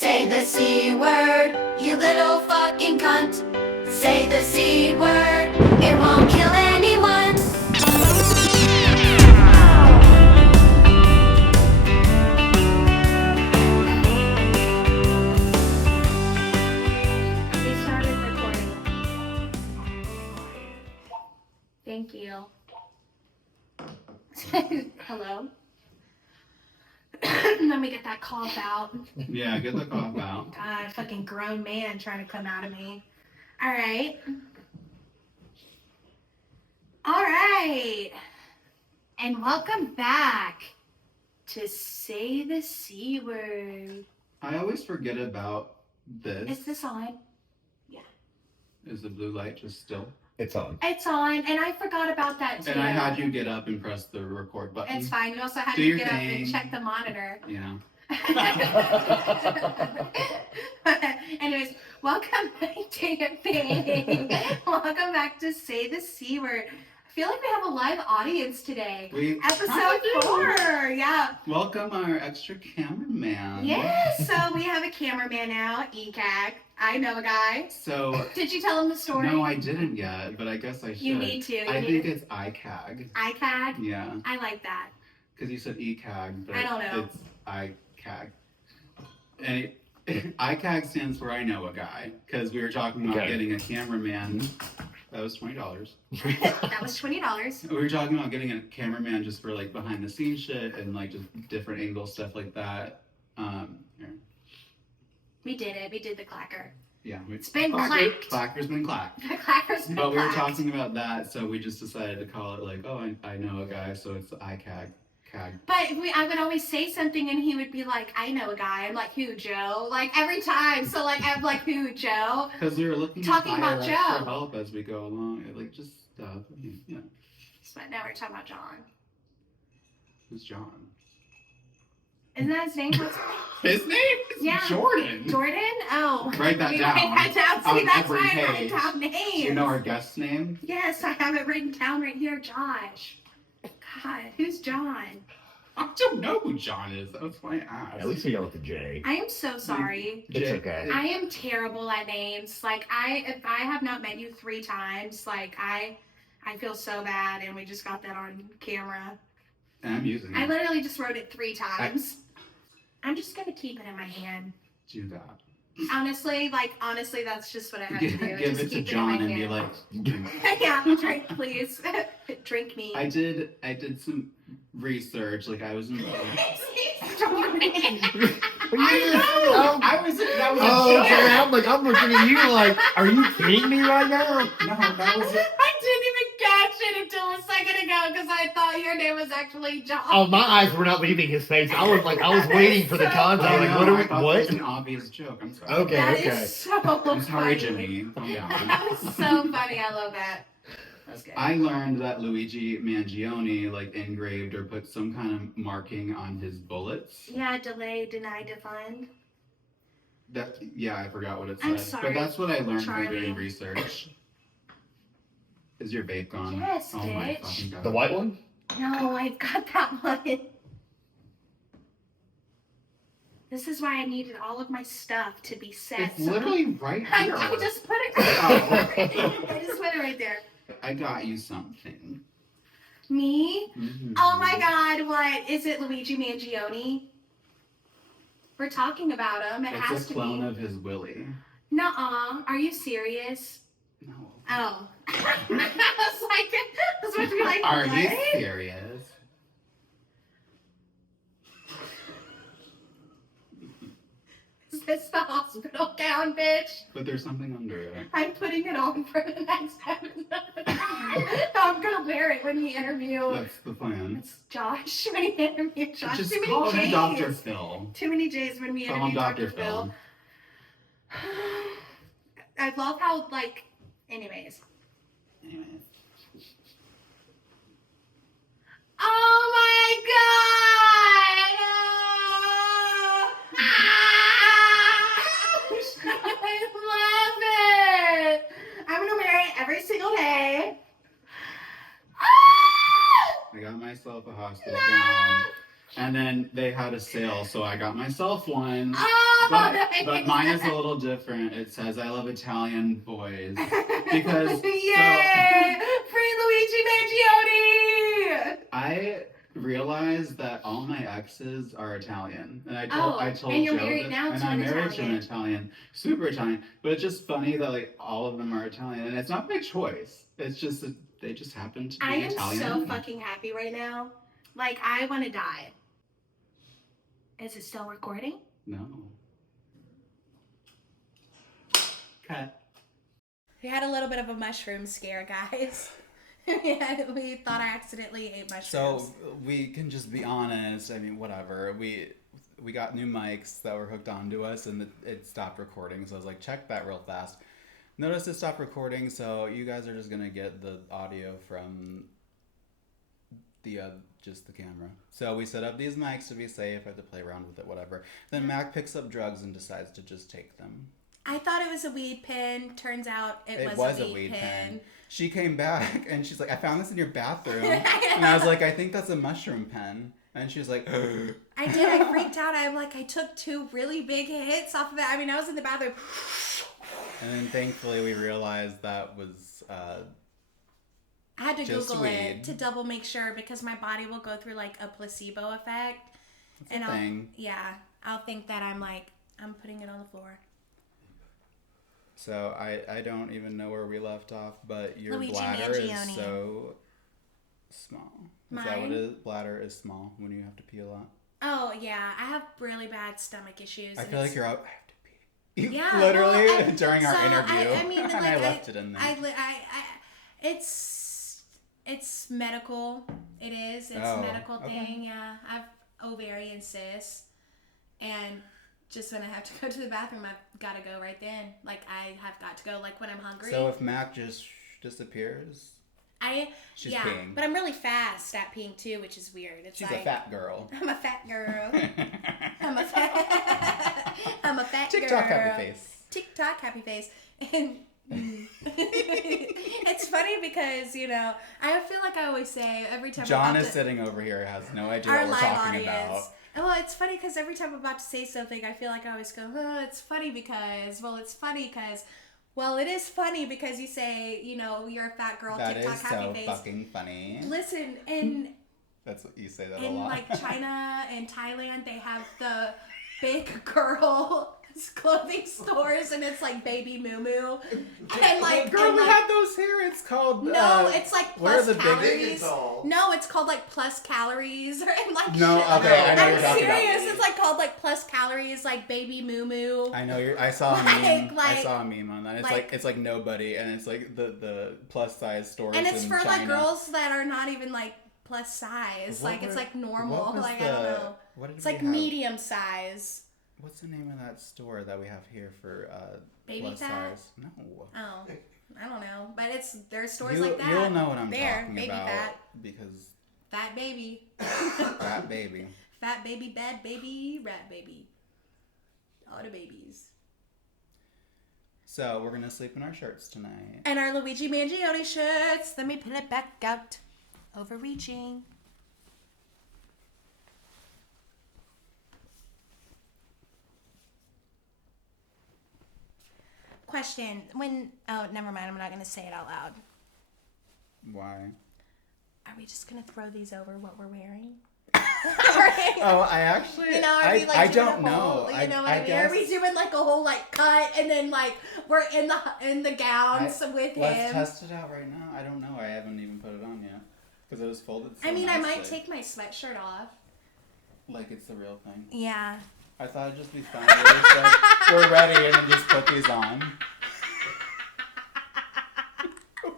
Say the C word, you little fucking cunt. Say the C word, it won't kill anyone. We started recording. Thank you. Hello? Let me get that cough out. Yeah, get the cough out. God, fucking grown man trying to come out of me. All right. And welcome back to Say the C Word. I always forget about this. Is this on? Yeah. Is the blue light just still? It's on. It's on, and I forgot about that too. And I had you get up and press the record button. It's fine. You also had Do to your get up thing. and check the monitor. Yeah. Anyways, welcome back to your thing. Welcome back to Say the C Word. I feel like we have a live audience today. Episode 4, yeah. Welcome our extra cameraman. Yes, so we have a cameraman now, ECAG. I know a guy. So. Did you tell him the story? No, I didn't yet, but I guess I should. You need to. I think it's ICAG. ICAG? Yeah. I like that. Because you said ECAG, but I don't know. It's ICAG. And ICAG stands for I know a guy, because we were talking about getting a cameraman. That was $20. That was $20. We were talking about getting a cameraman just for like behind the scenes shit and like just different angle stuff like that. Here. We did it. We did the clacker. Yeah. It's been clacked. Clacker's been clacked. The clacker's been But we were clacked. talking about that, so we just decided to call it like, oh, I know a guy, so it's ICAG. But I would always say something and he would be like, I know a guy. I'm like, who, Joe? Like every time. So like, I'm like, who, Joe? Because we were looking Talking at about Joe. for help as we go along. Like just stuff. Yeah. But now we're talking about John. Who's John? Isn't that his name? What's His name is Yeah. Jordan. Jordan? Oh. Write that down. Write that down. See, On that's every why I write page. down names. Do you know our guest's name? Yes, I have it written down right here. Josh. God, who's John? I don't know who John is. That's why I asked. At least we know with the J. I am so sorry. It's okay. I am terrible at names. Like if I have not met you 3 times, like I feel so bad, and we just got that on camera. And I'm using I it. literally just wrote it 3 times. I'm just gonna keep it in my hand. Do that. Honestly, that's just what I have to do. Give Just it to keep John in and my be hand. like, Yeah, drink please. Drink me. I did some research. Like I was in. I was. That was a joke. Okay. I'm looking at you like, are you kidding me right now? No, that was it. I didn't even catch it until a second ago because I thought your name was actually John. Oh, my eyes were not leaving his face. I was waiting for the content. I Like, know, what are we? I thought What? That was an obvious joke. I'm sorry. Okay. That is so I'm sorry, funny. Jimmy. Calm down. That was so funny. I love that. That's good. I learned that Luigi Mangione like engraved or put some kind of marking on his bullets. Yeah, delay, deny, defund. I forgot what it said. I'm sorry, But that's what I learned Charlie. from doing research. Is your vape gone? Yes, Oh my bitch. fucking god. The white one? No, I've got that one. This is why I needed all of my stuff to be set. It's literally right here. I just put it right there. I just put it right there. I got you something. Me? Mhm. Oh my god, what? Is it Luigi Mangione? We're talking about him. It has It's a to clone be. of his Willy. Nuh-uh. Are you serious? No. Oh. I was supposed to be like, Are what? you serious? Is this the hospital gown, bitch? But there's something under it. I'm putting it on for the next episode. I'm gonna wear it when we interview. That's the plan. It's Josh when we interview Josh. Just Too call many him J's. Dr. Phil. Too many J's when we Call him interview Dr. Dr. Phil. Phil. I love how, like, anyways. Anyways. Oh my god! I love it! I'm gonna wear it every single day. I got myself a hospital gown. And then they had a sale, so I got myself one. Oh but mine is a little different. It says, I love Italian boys. Because... Yay! Free Luigi Mangione! I realized that all my exes are Italian. And I told and you're Joe married that, now and to I'm an married Italian. to an Italian. Super Italian. But it's just funny that like all of them are Italian. And it's not by choice. It's just that they just happen to be Italian. I am so fucking happy right now. Like, I want to die. Is it still recording? No. Cut. We had a little bit of a mushroom scare, guys. We thought I accidentally ate mushrooms. So we can just be honest. I mean, whatever. We got new mics that were hooked onto us, and it stopped recording. So I was like, check that real fast. Notice it stopped recording. So you guys are just gonna get the audio from the just the camera. So we set up these mics to be safe. I have to play around with it, whatever. Then Mac picks up drugs and decides to just take them. I thought it was a weed pen. Turns out it was a weed pen. She came back and she's like, I found this in your bathroom. And I was like, I think that's a mushroom pen. And she was like, ugh. I did. I freaked out. I'm like, I took 2 really big hits off of it. I mean, I was in the bathroom. And then thankfully we realized that was I had to just Google weed. it to double make sure because my body will go through like a placebo effect. That's a thing. I'll think that I'm putting it on the floor. So I don't even know where we left off, but your Luigi bladder Mangione. is so small. Is that what it is? Bladder is small when you have to pee a lot. Oh yeah, I have really bad stomach issues. I feel like you're out. I have to pee. Yeah, Literally well, during our interview. I mean, and like, I left it in there. It's medical. It is. It's a medical thing. Yeah, I have ovarian cysts, and just when I have to go to the bathroom, I've got to go right then. Like I have got to go. Like when I'm hungry. So if Mac just disappears, she's peeing. But I'm really fast at peeing too, which is weird. She's a fat girl. I'm a fat girl. I'm a fat TikTok girl. happy face. TikTok happy face. And it's funny because, I feel like I always say every time John is sitting over here, has no idea what we're talking about. Well, it's funny because every time I'm about to say something, I feel like I always go, it's funny because, well, it is funny because you say, you're a fat girl, that TikTok happy face. That is so fucking funny. Listen, and that's what you say that a lot. in like China and Thailand, they have the big girl clothing stores, and it's like baby moo moo, and like girl, we had those here. It's called it's like plus calories. No, it's called like plus calories, and like no, okay, I know I'm you're talking serious. about. It's like called like plus calories, like baby moo moo. I know I saw a meme. I saw a meme on that. It's like nobody, and it's like the plus size stores. And it's in for China. like girls that are not even like plus size. It's like normal. Like I don't know. It's like medium size. What's the name of that store that we have here for Baby plus fat? size? No. Oh, I don't know, but there's stores like that. You'll know what I'm talking baby about. Fat. Because Fat baby. Fat baby. Fat baby, bad baby, rat baby. All the babies. So we're gonna sleep in our shirts tonight. And our Luigi Mangione shirts. Let me pull it back out. Overreaching. Question. Never mind. I'm not going to say it out loud. Why? Are we just going to throw these over what we're wearing? Oh, I actually, I don't know. You know what I mean? Guess, Are we doing like a whole like cut and then like we're in the gowns with him? Let's test it out right now. I don't know. I haven't even put it on yet because it was folded so nicely. I might take my sweatshirt off. Like it's the real thing. Yeah. I thought it'd just be fun. We're ready, and then just put these on.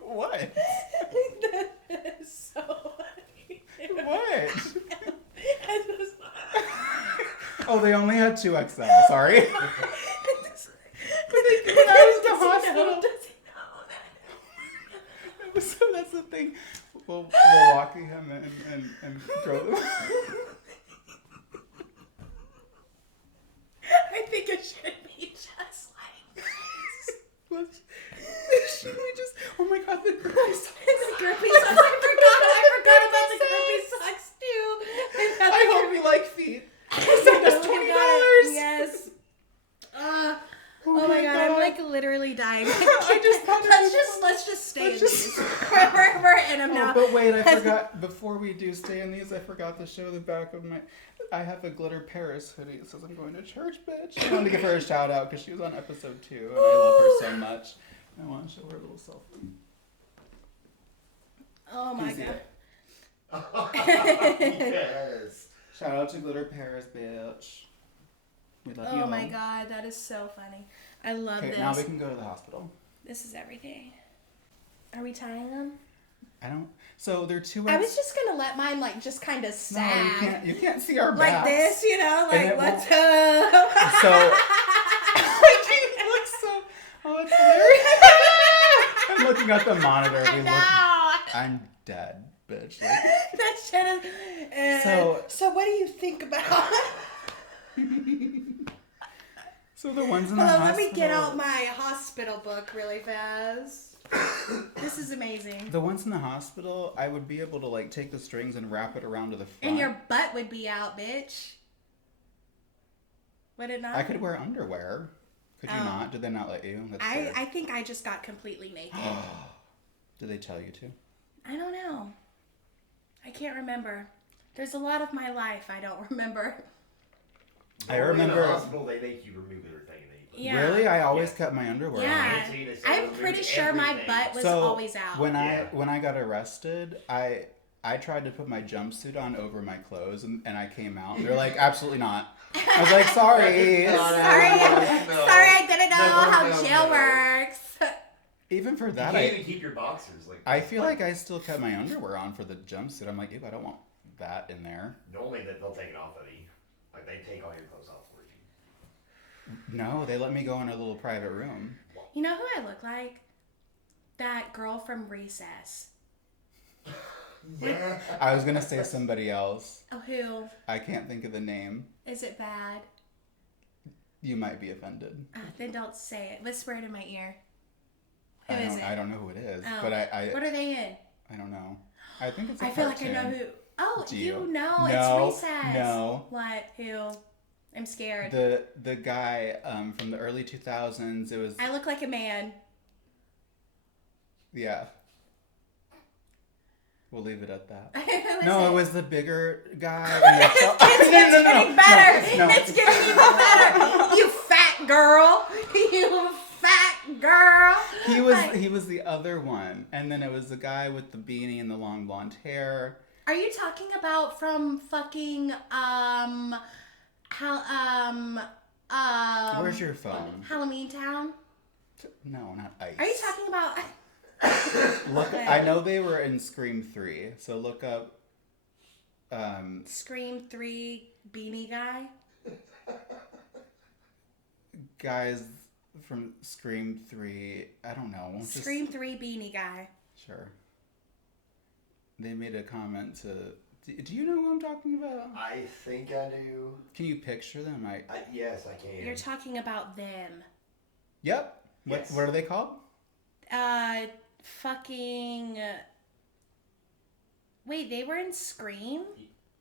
What? So funny. What? Oh, they only had 2XL. Sorry. When I was at the hospital. So that's the thing. We'll walk him and throw them. I think it should be just like this. Should we just? Oh my God, the grippy socks. The grippy socks. I forgot about the grippy socks too. I hope you like feet. That's $20. Yes. literally dying. Let's Let's just stay in these. We're in them now. But wait, I forgot. Before we do stay in these, I forgot to show the back of my. I have a glitter Paris hoodie. It says I'm going to church, bitch. I wanted to give her a shout out because she was on episode 2, and I love her so much. I want to show her a little selfie. Oh my god. Yes. Shout out to glitter Paris, bitch. We love you. Oh my god, that is so funny. I love Okay, this. now we can go to the hospital. This is everything. Are we tying them? I don't. So there are 2. I was just gonna let mine like just kind of No, sag. you can't see our Like backs. this, you know, And like it what's won't- up? So. It looks so. Oh, it's hilarious. I'm looking at the monitor. I'm dead, bitch. Like, That shit is. So what do you think about? so the ones in the Hold on, hospital. let me get out my hospital book really fast. This is amazing. The ones in the hospital, I would be able to like take the strings and wrap it around to the front. And your butt would be out, bitch. Would it not? I could wear underwear. Could you not? Did they not let you? That's weird. I think I just got completely naked. Did they tell you to? I don't know. I can't remember. There's a lot of my life I don't remember. I remember. In the hospital, they make you remove everything. Yeah. Really? I always kept my underwear Yeah. on. I'm pretty sure my butt was So always out. when I got arrested, I tried to put my jumpsuit on over my clothes, and I came out. And they're like, absolutely not. I was like, sorry. Sorry, I didn't know how jail works. Even for You that, can't even keep your boxers. I feel like I still kept my underwear on for the jumpsuit. I'm like, ew, I don't want that in there. Normally, they'll take it off of you. Like, they take all your clothes off for you. No, they let me go in a little private room. You know who I look like? That girl from Recess. Yeah. I was going to say somebody else. Oh, who? I can't think of the name. Is it bad? You might be offended. Then don't say it. Whisper it in my ear. Who is it? I don't know who it is, Oh. but I What are they in? I don't know. I think it's a I feel like I know cartoon. who. Oh, Do you you? know. No, It's Recess. no. What? Who? I'm scared. The guy from the early 2000s. It was I look like a man. yeah. We'll leave it at that. Who is No, it? it was the bigger guy. In the show. It's getting better. No. It's getting even better. You fat girl. You fat girl. He was the other one, and then it was the guy with the beanie and the long blonde hair. Are you talking about from fucking Where's your phone? Halloween Town? No, not Ice. Are you talking about? Look, I know they were in Scream 3, so look up. Scream 3 beanie guy? Guys from Scream 3, I don't know. Scream 3 beanie guy. Sure. They made a comment to. Do you know who I'm talking about? I think I do. Can you picture them? Yes, I can. You're talking about them. Yep. Yes. What are they called? Fucking. Wait, they were in Scream?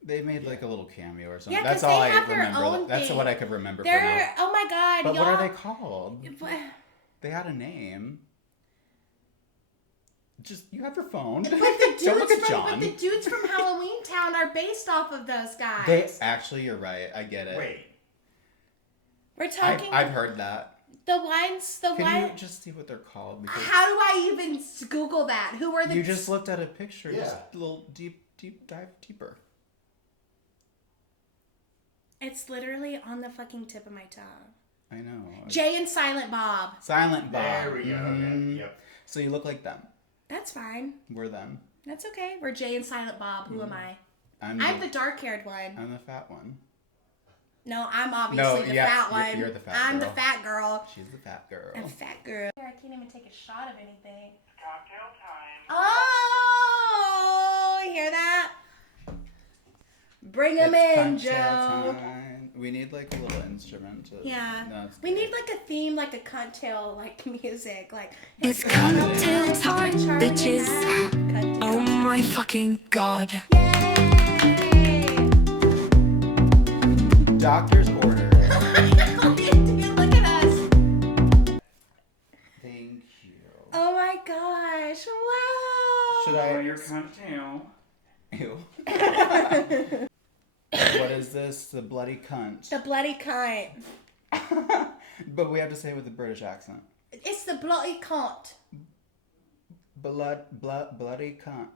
They made like a little cameo or something. Yeah, That's 'cause all they I have their remember. own That's thing. what I could remember for now. They're. Oh my god, But y'all. what are they called? What? They had a name. Just you have your phone. But the Don't look dudes at John. but the dudes from Halloween Town are based off of those guys. You're right. I get it. Wait. We're talking. I've heard that. The ones. Can you just see what they're called? Because How do I even Google that? Who are the? you just looked at a picture. Yeah. Just a little deep dive deeper. It's literally on the fucking tip of my tongue. I know. Jay and Silent Bob. Silent Bob. There we go. Mhm. Okay. Yep. So you look like them. That's fine. We're them. That's okay. We're Jay and Silent Bob. Who am I? I'm the dark-haired one. I'm the fat one. No, I'm obviously the fat one. You're the fat I'm girl. the fat girl. She's the fat girl. I'm fat girl. I can't even take a shot of anything. Cocktail time. Oh, you hear that? Bring him It's in, cocktail Joe. time. We need like a little instrument to. Yeah. No, it's We good. need like a theme, like a cocktail, like music, like. It's cocktail time, Charlie and bitches. Matt. Oh my fucking god. Yay! Doctor's order. Dude, look at us. Should I? Your cunt too. Ew. What is this? The bloody cunt. The bloody cunt. But we have to say it with a British accent. It's the bloody cunt. Bloody cunt.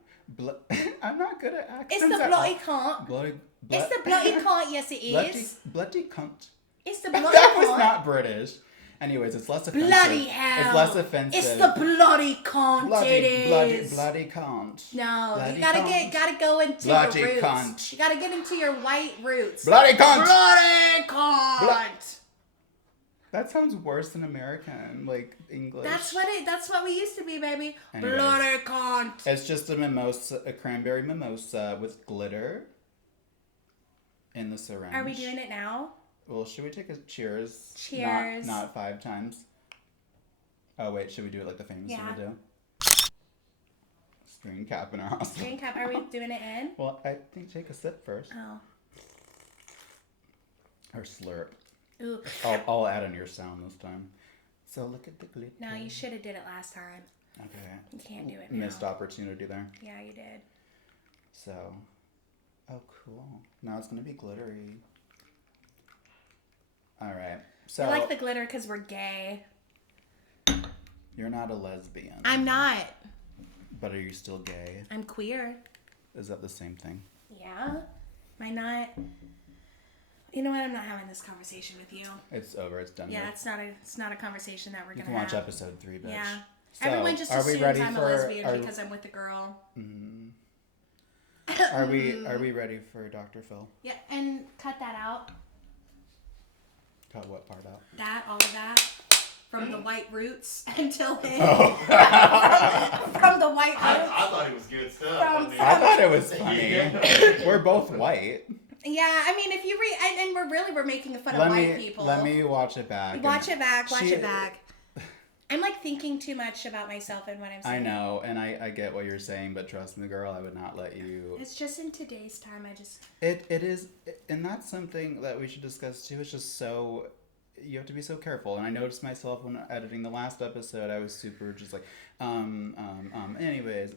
I'm not good at accents. It's the bloody cunt. It's the bloody cunt. Yes, it is. Bloody cunt. It's the bloody That cunt. was not British. Anyways, it's less offensive. Bloody hell. It's less offensive. It's the bloody cunt. It is. Bloody cunt. No, Bloody you gotta cunt. gotta go into Bloody your roots. cunt. You gotta get into your white roots. Bloody cunt. Bloody cunt. That sounds worse than American, like English. That's what we used to be, baby. Anyways. Bloody cunt. It's just a mimosa, a cranberry mimosa with glitter in the syringe. Are we doing it now? Well, should we take a cheers? Cheers. Not 5 times. Oh wait, should we do it like the famous people do? Screen cap in our hospital. Screen cap. Are we doing it in? Well, I think take a sip first. Oh. Or slurp. Ooh. I'll add in your sound this time. So look at the glitter. No, you should have did it last time. Okay. You can't do it now. Missed opportunity there. Yeah, you did. So, oh cool. Now it's gonna be glittery. All right. So I like the glitter because we're gay. you're not a lesbian. I'm not. But are you still gay? I'm queer. Is that the same thing? Yeah. Am I not? You know what? I'm not having this conversation with you. It's over. It's done. Yeah, with. it's not a conversation that we're You gonna can watch have. episode 3, bitch. Yeah. So, Everyone just are we assumes ready I'm a for- lesbian because I'm with a girl. Are we ready for Dr. Phil? Yeah, and cut that out. Cut what part out? That, all of that. From the white roots until his. Oh. From the white I roots. thought it was good stuff. From- I thought it was funny. Yeah. We're both white. Yeah, I mean, if you read, and we're making fun of white people. Let me watch it back. Watch it back. I'm like thinking too much about myself and what I'm saying. I know, and I get what you're saying, but trust me, girl, I would not let you. It's just in today's time. It is, and that's something that we should discuss too. It's just so you have to be so careful. And I noticed myself when editing the last episode, I was super just like, anyways.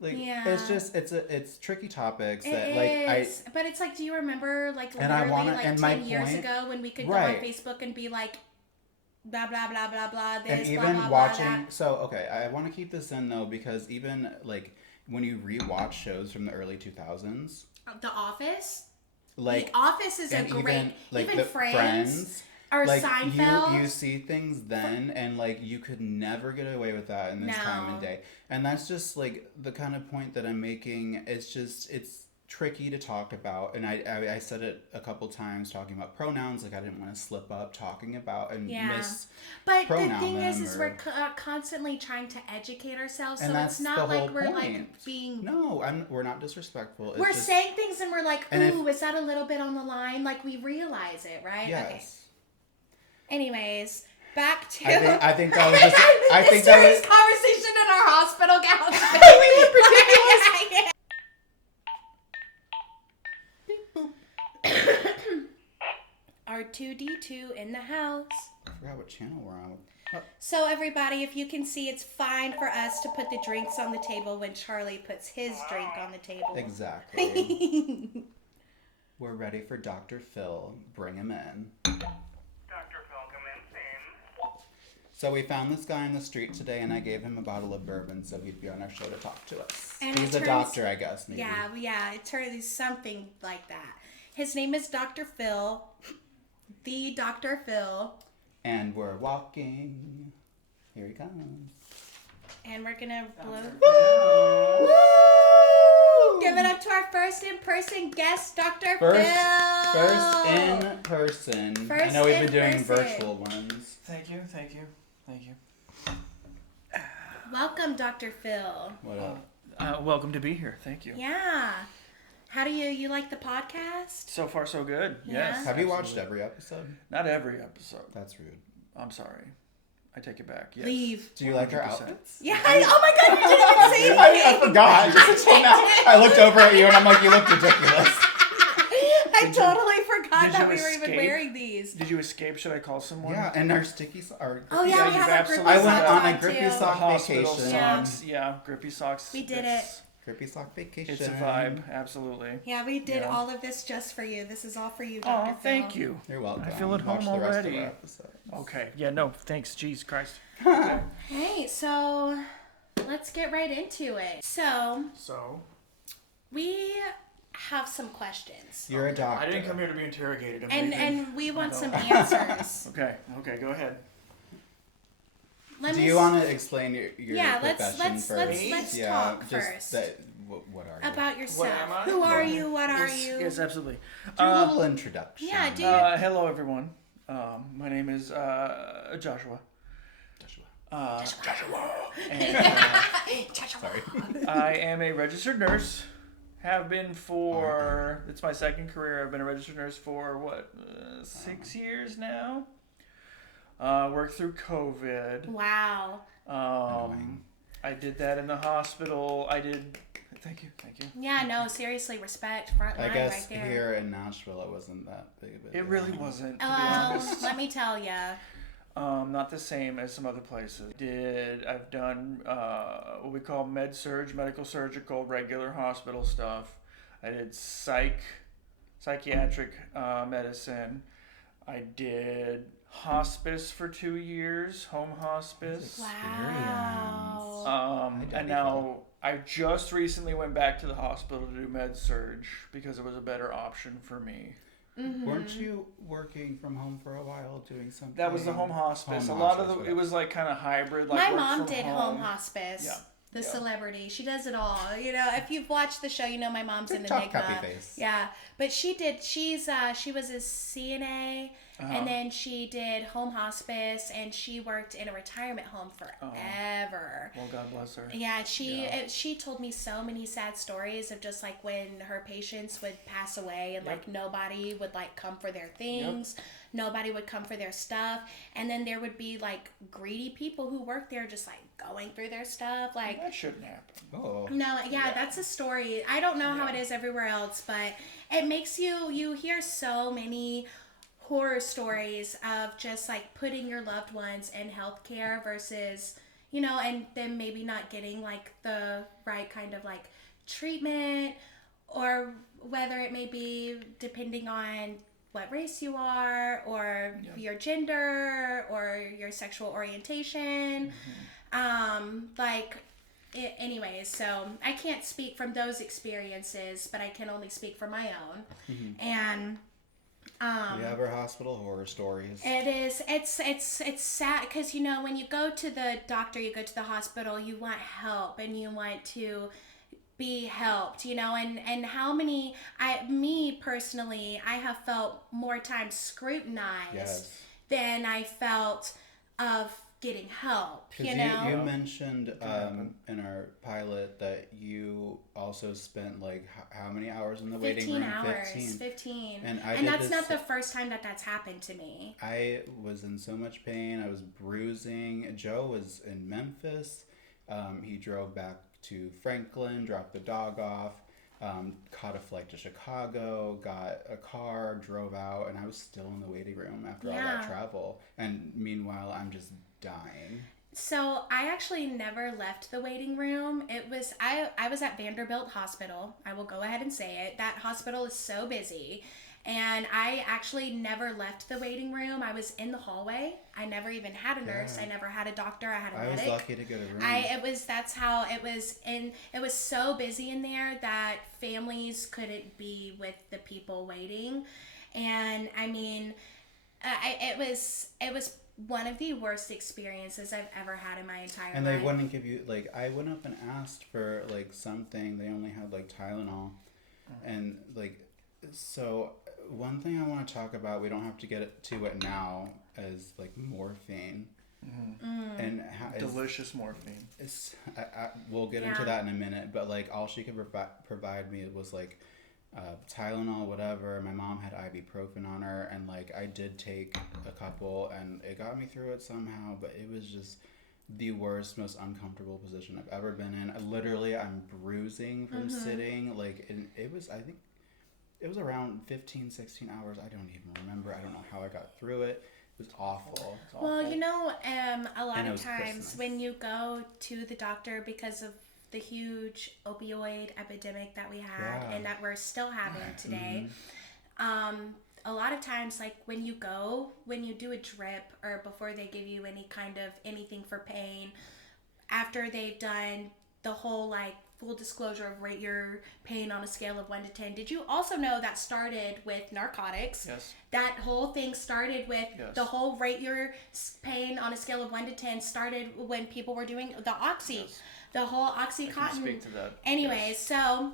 Like, Yeah. it's tricky topics It that is, but it's like, do you remember like And I literally wanna- like and my 10 years point- ago when we could Right. go on Facebook and be like, blah blah blah blah blah this, and blah even blah watching blah that. so okay, I want to keep this in though, because even like when you rewatch shows from the early 2000s, The Office. like The Office is a and great. even like Even the Friends. Or like Seinfeld. you see things then, and like you could never get away with that in this time and No. day. And that's just like the kind of point that I'm making. It's tricky to talk about, and I said it a couple times talking about pronouns. Like I didn't want to slip up talking about and miss. But the pronoun thing them is or- we're constantly trying to educate ourselves, And so that's it's not the like whole we're point. like being. No, we're not disrespectful. It's We're just, saying things and we're like, And if- ooh, is that a little bit on the line? Like we realize it, right? Okay. yes. Anyways, back to. I think that was just. I think that serious was. conversation in our hospital couch. R2D2 in the house. I forgot what channel we're on. Oh, So everybody, if you can see, it's fine for us to put the drinks on the table when Charlie puts his drink on the table. exactly. We're ready for Dr. Phil. Bring him in. Dr. Phil, come in. So we found this guy on the street today, and I gave him a bottle of bourbon so he'd be on our show to talk to us. And He's it a turns- doctor, I guess, maybe. Yeah, it turns out something like that. His name is Dr. Phil, the Dr. Phil, And we're walking. Here he comes. and we're gonna blow. Woo! Give it up to our first in-person guest, Dr. First Phil. in person. I First know we've in been doing person. virtual ones. Thank you. Welcome, Dr. Phil. What up? Welcome to be here. Thank you. Yeah. How do you like the podcast? So far, so good. Yeah. Yes. Have you watched absolutely. every episode? Not every episode. That's rude. I'm sorry. I take it back. Yes. Leave. Do you like our 100%. outfits? Yeah. Oh my God! You didn't even say anything. I forgot. Just until now. I looked over at you and I'm like, you look ridiculous. I totally forgot did that you we were even escape? wearing these. Did you escape? Should I call someone? Yeah, and our sticky our Oh yeah, Yeah, we you've have our absolutely- grippy I went socks on a on grippy too. sock Hospital vacation. Yeah. socks. Yeah, grippy socks. We did That's Grippy sock vacation. It's a vibe, absolutely. Yeah, we did Yeah. all of this just for you. This is all for you, Oh, Dr. Phil. thank you. You're welcome. I feel at Watch home the rest of already. our episodes. Okay, yeah, no, thanks, jeez Christ. Okay. Hey, so let's get right into it. So, we have some questions. You're a doctor. I didn't come here to be interrogated. And we want some answers. Okay, go ahead. Do you want to explain your Yeah, profession let's first? talk just first. What are you? About yourself. What am I? Who are you? What are Yes, you? yes, absolutely. Do a little introduction. Yeah, do Hello, everyone. My name is Joshua. And, Sorry. I am a registered nurse. Have been for, it's my second career. I've been a registered nurse for, 6 years now? Worked through COVID. Wow. I did that in the hospital. Thank you. Yeah, no, seriously, respect. Front line I guess right there. here in Nashville it wasn't that big of a deal. It really wasn't, to be honest. Let me tell ya. Not the same as some other places. I've done what we call med surg, medical surgical, regular hospital stuff. I did psychiatric medicine. I did hospice for 2 years, home hospice. Wow. And now I just recently went back to the hospital to do med surg because it was a better option for me. Mm-hmm. Weren't you working from home for a while doing something? That was the home hospice. Home a lot of hospice, it was like kind of hybrid. Like My work mom from did home hospice. Yeah. The celebrity. She does it all. You know, if you've watched the show, you know my mom's an TikTok enigma. happy face. Yeah. But she was a CNA and then she did home hospice and she worked in a retirement home forever. Well, God bless her. Yeah, she told me so many sad stories of just like when her patients would pass away and like nobody would like come for their things. Nobody would come for their stuff. And then there would be like greedy people who worked there just like going through their stuff. Like That shouldn't happen. Oh. no, that's a story. I don't know how it is everywhere else, but it makes you hear so many horror stories of just like putting your loved ones in healthcare versus, you know, and then maybe not getting like the right kind of like treatment, or whether it may be depending on what race you are or your gender or your sexual orientation. Anyways, so I can't speak from those experiences, but I can only speak from my own. And you have our hospital horror stories. it's sad because, you know, when you go to the doctor, you go to the hospital, you want help and you want to be helped, you know, and how many, me personally, I have felt more times scrutinized than I felt of getting help, you know? You mentioned in our pilot that you also spent like how many hours in the waiting room? 15. And that's not the first time that's happened to me. I was in so much pain. I was bruising. Joe was in Memphis. He drove back to Franklin, dropped the dog off, caught a flight to Chicago, got a car, drove out, and I was still in the waiting room after all that travel. And meanwhile, I'm just dying. So I actually never left the waiting room. I was at Vanderbilt Hospital. I will go ahead and say it. That hospital is so busy. And I actually never left the waiting room. I was in the hallway. I never even had a nurse. I never had a doctor. I had a medic. I was lucky to get a room. That's how it was. And it was so busy in there that families couldn't be with the people waiting. And I mean, it was one of the worst experiences I've ever had in my entire life. And they wouldn't give you, like, I went up and asked for, like, something. They only had, like, Tylenol. And, like, so one thing I want to talk about, we don't have to get to it now, is, like, morphine. And Delicious morphine. We'll get into that in a minute, but, like, all she could provide me was, like, Tylenol, whatever. My mom had ibuprofen on her, and like I did take a couple, and it got me through it somehow. But it was just the worst, most uncomfortable position I've ever been in. I'm bruising from sitting. Like it was, I think, it was around 15, 16 hours. I don't even remember. I don't know how I got through it. It was awful. Well, you know, a lot And it of was times Christmas. when you go to the doctor because of the huge opioid epidemic that we had and that we're still having today. A lot of times, like when you do a drip or before they give you any kind of anything for pain, after they've done the whole like full disclosure of rate your pain on a scale of 1 to 10. Did you also know that started with narcotics? Yes. That whole thing started with the whole rate your pain on a scale of 1 to 10 started when people were doing the Oxy, the whole Oxycontin. I can speak to that. Anyways, so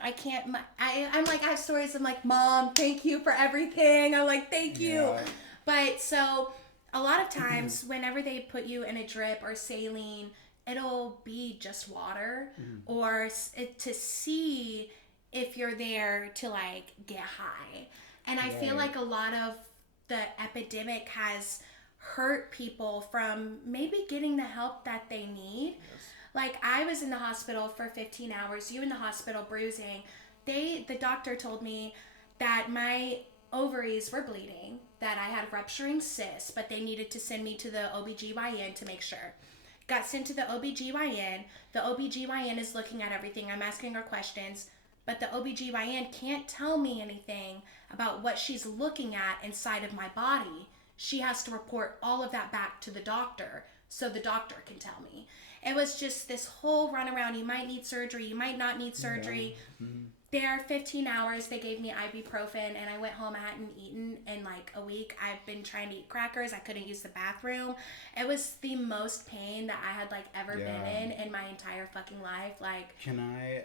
I can't. I'm like, I have stories. I'm like, Mom, thank you for everything. I'm like, thank you. But so a lot of times, whenever they put you in a drip or saline, it'll be just water or to see if you're there to like get high. And I feel like a lot of the epidemic has hurt people from maybe getting the help that they need. Like I was in the hospital for 15 hours, you in the hospital bruising. The doctor told me that my ovaries were bleeding, that I had rupturing cysts, but they needed to send me to the OBGYN to make sure. Got sent to the OBGYN. The OBGYN is looking at everything. I'm asking her questions, but the OBGYN can't tell me anything about what she's looking at inside of my body. She has to report all of that back to the doctor so the doctor can tell me. It was just this whole runaround. You might need surgery. You might not need surgery. There, 15 hours, they gave me ibuprofen, and I went home. I hadn't eaten in like a week. I've been trying to eat crackers. I couldn't use the bathroom. It was the most pain that I had like ever been in my entire fucking life. Like, can I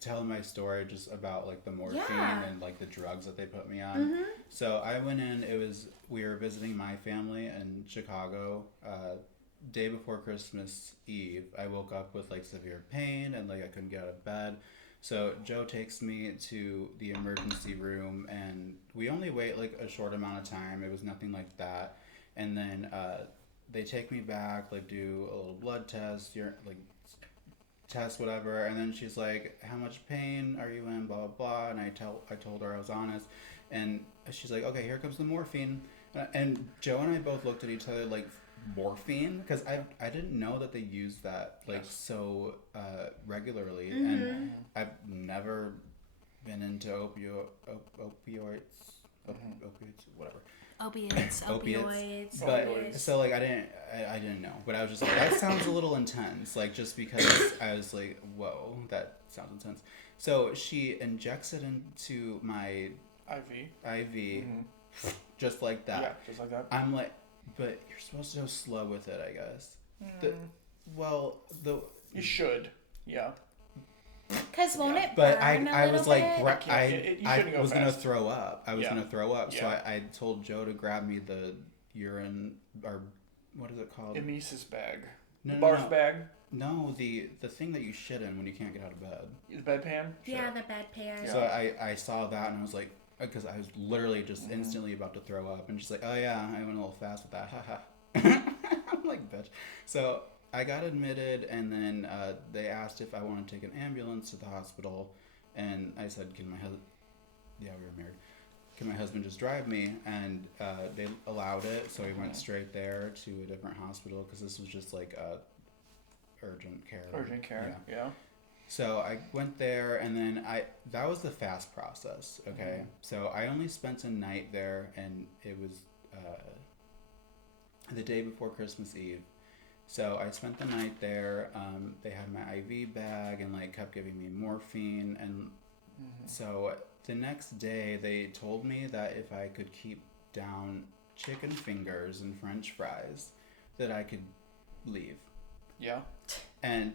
tell my story just about like the morphine and like the drugs that they put me on? So I went in. We were visiting my family in Chicago. Day before Christmas Eve, I woke up with like severe pain and like I couldn't get out of bed. So Joe takes me to the emergency room, and we only wait like a short amount of time. It was nothing like that. And then they take me back, like do a little blood test, test whatever. And then she's like, "How much pain are you in?" Blah blah blah. And I told her I was honest, and she's like, "Okay, here comes the morphine." And Joe and I both looked at each other like, morphine, because I didn't know that they used that like so regularly, and I've never been into opioids, whatever. Opioids. But so like I didn't know, but I was just like, that sounds a little intense, like just because I was like, whoa, that sounds intense. So she injects it into my IV, just like that. Yeah, just like that. I'm like, but you're supposed to go slow with it, I guess. You should, yeah. Cause won't it but burn I a was little like, bit? I was gonna throw up. I was gonna throw up, so Yeah. I told Joe to grab me the urine, or what is it called? Emesis bag. No, Barf bag. No, the thing that you shit in when you can't get out of bed. The bedpan. Yeah, the bedpan. So I saw that and I was like, because I was literally just instantly about to throw up, and she's like, "Oh yeah, I went a little fast with that, haha." I'm like, bitch. So I got admitted, and then they asked if I wanted to take an ambulance to the hospital, and I said, "Can my husband?" Yeah, we were married. Can my husband just drive me? And they allowed it, so we went straight there to a different hospital, because this was just like urgent care. Urgent care. Yeah. So I went there, and then that was the fast process, okay? So I only spent a night there, and it was the day before Christmas Eve. So I spent the night there. They had my IV bag and like kept giving me morphine, and so the next day they told me that if I could keep down chicken fingers and French fries, that I could leave. Yeah. And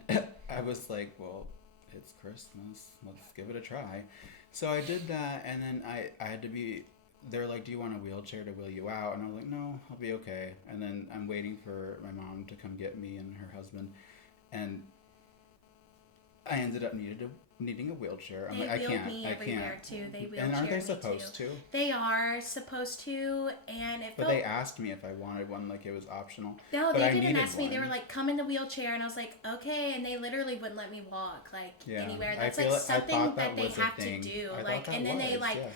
I was like, well, it's Christmas, let's give it a try. So I did that, and then I had to be, they're like, "Do you want a wheelchair to wheel you out?" And I was like, "No, I'll be okay." And then I'm waiting for my mom to come get me and her husband, and I ended up needing a wheelchair. I'm They like, I wheeled can't. me everywhere too. They wheelchaired And aren't they me supposed too. to? They are supposed to, and it But felt. they asked me if I wanted one, like it was optional. No, but they I didn't needed ask me. They one. were like, "Come in the wheelchair," and I was like, "Okay." And they literally wouldn't let me walk like Yeah. anywhere. I That's feel like like- I something thought that that they was a have to thing. do. I thought Like, that and then they was, like yeah.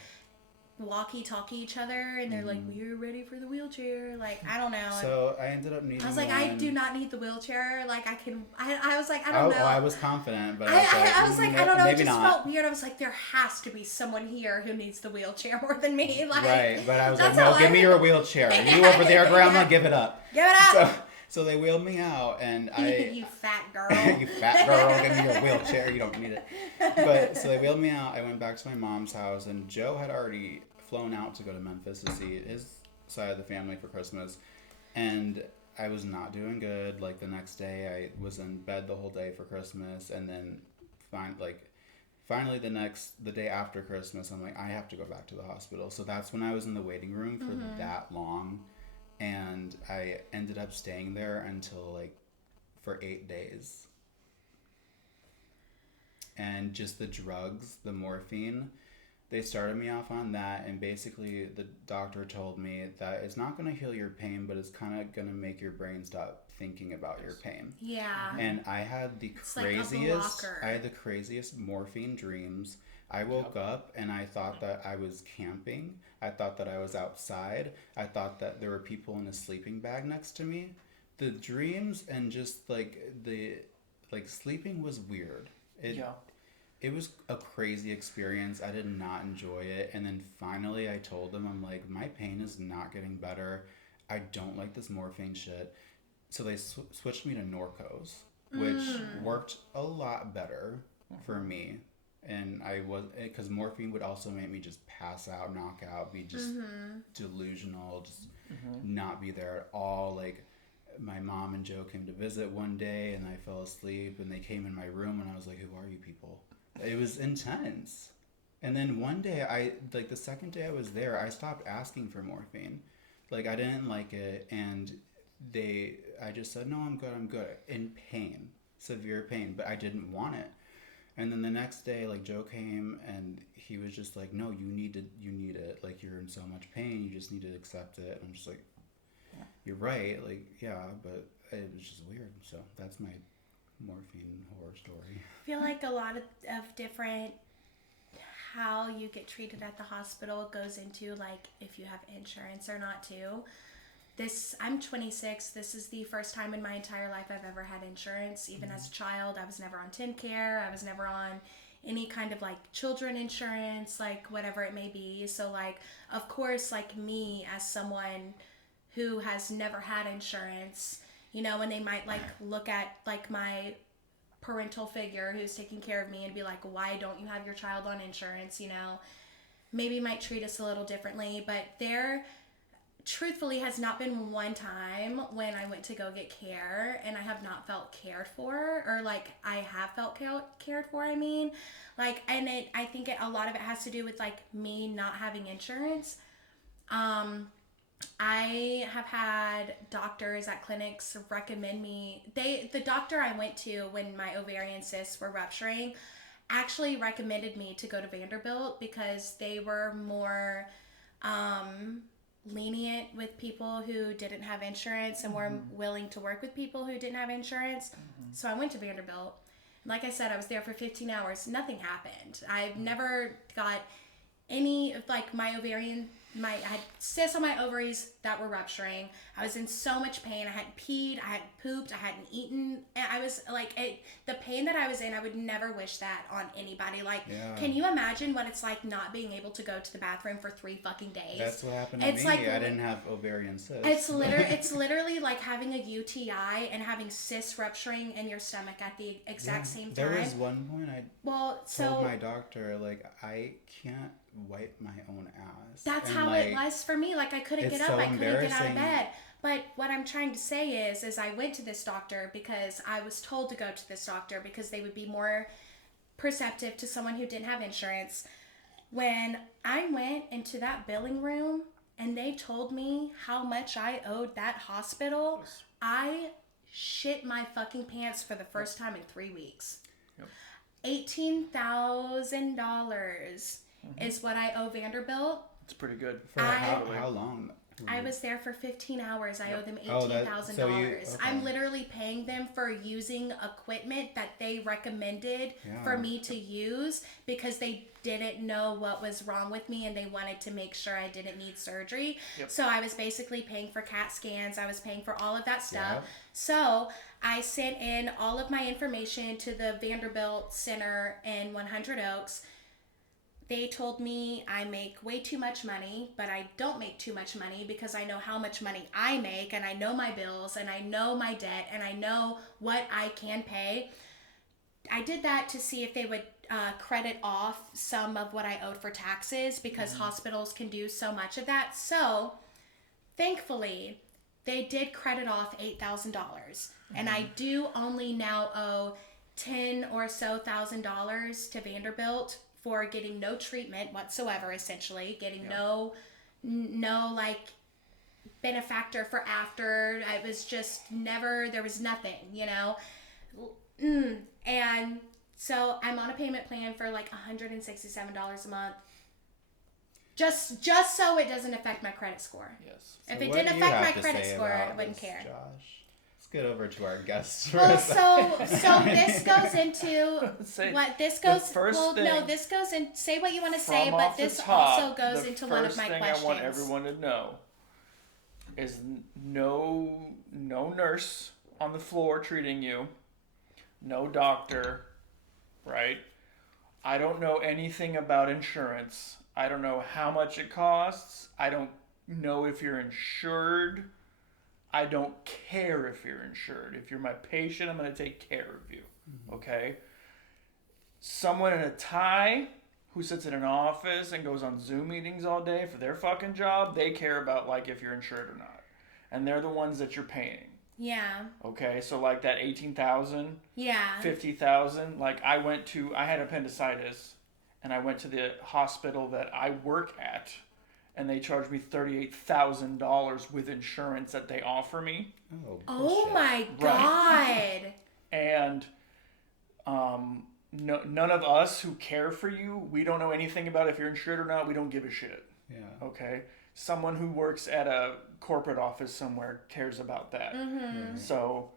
walkie-talkie each other, and they're like, "We're ready for the wheelchair." Like, I don't know. So I ended up needing. I was like, one. I do not need the wheelchair. Like, I can. I was like, I don't know. I was confident, but I was like, I don't know. It maybe just not. felt weird. I was like, there has to be someone here who needs the wheelchair more than me. Like, Right, but I was like, that's no, how give me your wheelchair. You over there, Grandma, give it up. Give it up. So they wheeled me out, and You fat girl. you fat girl, give me your wheelchair. You don't need it. But so they wheeled me out. I went back to my mom's house, and Joe had already flown out to go to Memphis to see his side of the family for Christmas, and I was not doing good. Like the next day, I was in bed the whole day for Christmas, and then finally the day after Christmas, I'm like, I have to go back to the hospital. So that's when I was in the waiting room for that long. And I ended up staying there until for 8 days. And just the drugs, the morphine, they started me off on that. And basically the doctor told me that it's not going to heal your pain, but it's kind of going to make your brain stop thinking about your pain. Yeah. And I had the craziest morphine dreams. I woke up and I thought that I was camping. I thought that I was outside. I thought that there were people in a sleeping bag next to me. The dreams and just the sleeping was weird. It was a crazy experience. I did not enjoy it. And then finally I told them, I'm like, my pain is not getting better. I don't like this morphine shit. So they switched me to Norcos, which worked a lot better for me. And because morphine would also make me just pass out, knock out, be just delusional, just not be there at all. Like, my mom and Joe came to visit one day, and I fell asleep, and they came in my room, and I was like, who are you people? It was intense. And then one day, the second day I was there, I stopped asking for morphine. Like, I didn't like it, and I just said, no, I'm good, in pain, severe pain, but I didn't want it. And then the next day, Joe came and he was just like, no, you need it. Like, you're in so much pain, you just need to accept it. And I'm just like, you're right. Yeah, but it was just weird. So that's my morphine horror story. I feel like a lot of different how you get treated at the hospital goes into if you have insurance or not too. I'm 26. This is the first time in my entire life I've ever had insurance. Even as a child, I was never on TennCare. I was never on any kind of children insurance, whatever it may be. So of course, me as someone who has never had insurance, when they might look at my parental figure who's taking care of me and be like, why don't you have your child on insurance? Maybe might treat us a little differently, but truthfully has not been one time when I went to go get care and I have not felt cared for, or I have felt cared for. I think a lot of it has to do with me not having insurance. I have had doctors at clinics recommend me. The doctor I went to when my ovarian cysts were rupturing actually recommended me to go to Vanderbilt because they were more lenient with people who didn't have insurance and were willing to work with people who didn't have insurance. So I went to Vanderbilt. Like I said, I was there for 15 hours. Nothing happened. I've never got any my ovarian. I had cysts on my ovaries that were rupturing. I was in so much pain. I hadn't peed, I hadn't pooped, I hadn't eaten. And I was the pain that I was in, I would never wish that on anybody. Can you imagine what it's like not being able to go to the bathroom for 3 fucking days? That's what happened to me. I didn't have ovarian cysts. It's literally like having a UTI and having cysts rupturing in your stomach at the exact same time. There was one point told my doctor, I can't wipe my own ass. That's how it was for me. I couldn't get up. So I couldn't get out of bed. But what I'm trying to say is I went to this doctor because I was told to go to this doctor because they would be more perceptive to someone who didn't have insurance. When I went into that billing room and they told me how much I owed that hospital, I shit my fucking pants for the first time in 3 weeks. Yep. $18,000 is what I owe Vanderbilt. It's pretty good. For how long? I was there for 15 hours. I owe them Oh, $18,000. so you- okay. I'm literally paying them for using equipment that they recommended for me to use because they didn't know what was wrong with me and they wanted to make sure I didn't need surgery. Yep. So I was basically paying for CAT scans. I was paying for all of that stuff. Yep. So I sent in all of my information to the Vanderbilt Center in 100 Oaks. They told me I make way too much money, but I don't make too much money because I know how much money I make and I know my bills and I know my debt and I know what I can pay. I did that to see if they would credit off some of what I owed for taxes because hospitals can do so much of that. So thankfully, they did credit off $8,000 and I do only now owe $10,000 or so to Vanderbilt for getting no treatment whatsoever, essentially getting no like benefactor for after. I was just never, there was nothing, you know. And so I'm on a payment plan for like $167 a month. Just so it doesn't affect my credit score. Yes. If So it what didn't do you affect have my to credit say score, I about wouldn't this, care. Josh? Let's get over to our guests for Well, a second. so this goes into Say, what this the goes. first Well, no, thing this goes in. Say what you want to from say, but off the this top, also goes the into one of my first thing questions. I want everyone to know is no nurse on the floor treating you, no doctor, right? I don't know anything about insurance. I don't know how much it costs. I don't know if you're insured. I don't care if you're insured. If you're my patient, I'm going to take care of you. Okay? Someone in a tie who sits in an office and goes on Zoom meetings all day for their fucking job, they care about like if you're insured or not. And they're the ones that you're paying. Yeah. Okay? So like that 18,000, Yeah. 50,000, like I had appendicitis and I went to the hospital that I work at and they charged me $38,000 with insurance that they offer me. Oh bullshit. my God. And none of us who care for you, we don't know anything about if you're insured or not. We don't give a shit. Yeah. Okay? Someone who works at a corporate office somewhere cares about that. So,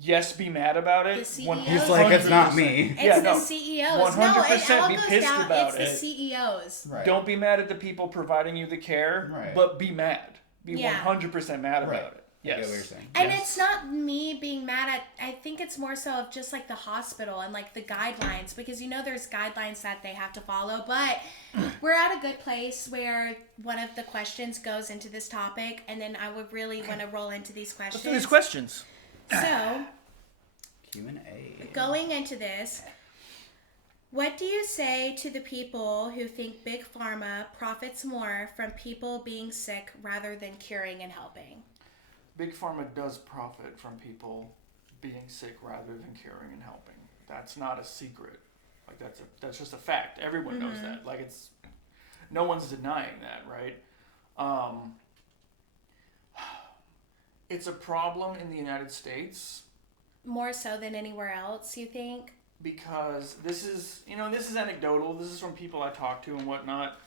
yes, be mad about it. The CEOs He's like, it's not me. It's Yeah, the no, CEOs. 100% No, it all be goes pissed down. about It's it. the CEOs. Right. Don't be mad at the people providing you the care, Right. but be mad. Be Yeah. 100% mad about Right. it. I get Yes. what you're saying. And Yes. it's not me being mad at, I think it's more so of just like the hospital and like the guidelines, because you know there's guidelines that they have to follow, but we're at a good place where one of the questions goes into this topic, and then I would really want to roll into these questions. Let's do these questions. So, Q&A. going into this, what do you say to the people who think Big Pharma profits more from people being sick rather than curing and helping? Big Pharma does profit from people being sick rather than curing and helping. That's not a secret. Like that's just a fact. Everyone knows that. Like no one's denying that, right? It's a problem in the United States More so than anywhere else, you think? because this is anecdotal. This is from people I talk to and whatnot.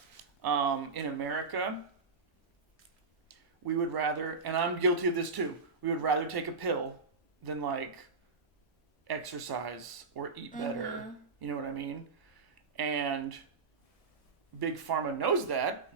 In America, we would rather, and I'm guilty of this too, we would rather take a pill than like exercise or eat better. You know what I mean? And Big Pharma knows that,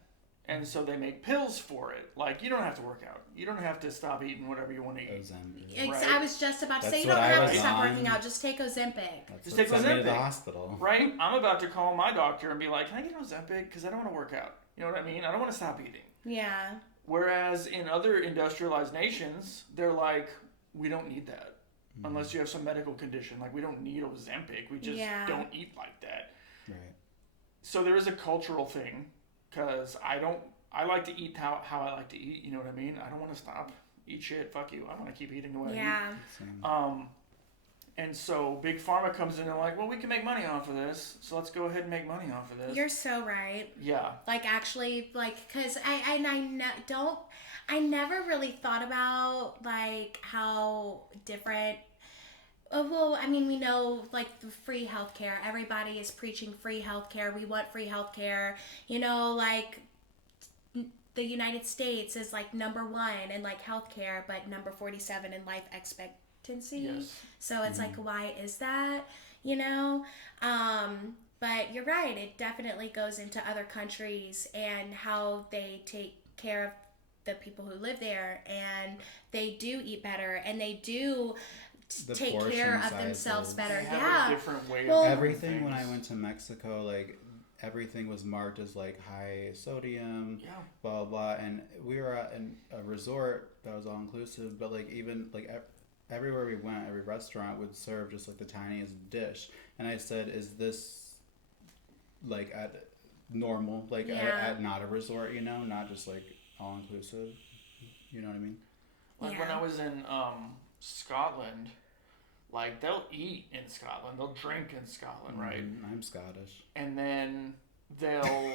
and so they make pills for it. Like, you don't have to work out. You don't have to stop eating whatever you want to eat. Ozempic. Right. I was just about to say, That's you don't what I have was to stop on. working out. Just take Ozempic. That's Just what take sent me to the Ozempic. hospital. Right? I'm about to call my doctor and be like, can I get Ozempic? Because I don't want to work out. You know what I mean? I don't want to stop eating. Yeah. Whereas in other industrialized nations, they're like, we don't need that. Unless you have some medical condition. Like, we don't need Ozempic. We just Yeah. don't eat like that. Right. So there is a cultural thing, because I like to eat how I like to eat, you know what I mean? I don't want to stop. Eat shit, fuck you. I want to keep eating the way Yeah. I eat. And so Big Pharma comes in and like, well, we can make money off of this, so let's go ahead and make money off of this. You're so right. Yeah. Like, actually, like, because I never really thought about, like, how different. Well, I mean, we know, like, the free healthcare. Everybody is preaching free healthcare. We want free healthcare. You know, like, the United States is like number 1 in like healthcare, but number 47 in life expectancy. Yes. So it's like, why is that? You know? But you're right. It definitely goes into other countries and how they take care of the people who live there, and they do eat better, and they do take care portion of themselves sizes. better. They have Yeah. a different way Well, of doing Everything when I things. went to Mexico, like everything was marked as like high sodium, Yeah. blah blah. And we were at a resort that was all inclusive, but like even like everywhere we went, every restaurant would serve just like the tiniest dish. And I said, "Is this like at normal? Like at not a resort, you know, not just like all inclusive? You know what I mean?" Like when I was in Scotland, like they'll eat in Scotland, they'll drink in Scotland, right? I'm Scottish. And then they'll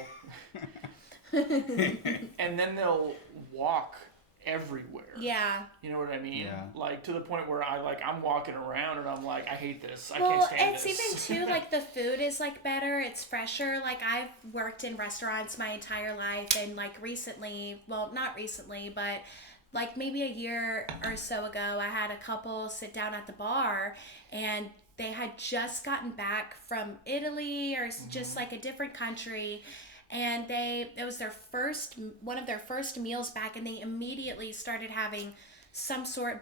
they'll walk everywhere. Yeah. You know what I mean? Yeah. Like to the point where I'm walking around and I'm like, I hate this. I Well, can't stand it's this. even too like the food is like better. It's fresher. Like I've worked in restaurants my entire life, and like recently, well, not recently, but like maybe a year or so ago, I had a couple sit down at the bar, and they had just gotten back from Italy or just like a different country, and it was one of their first meals back, and they immediately started having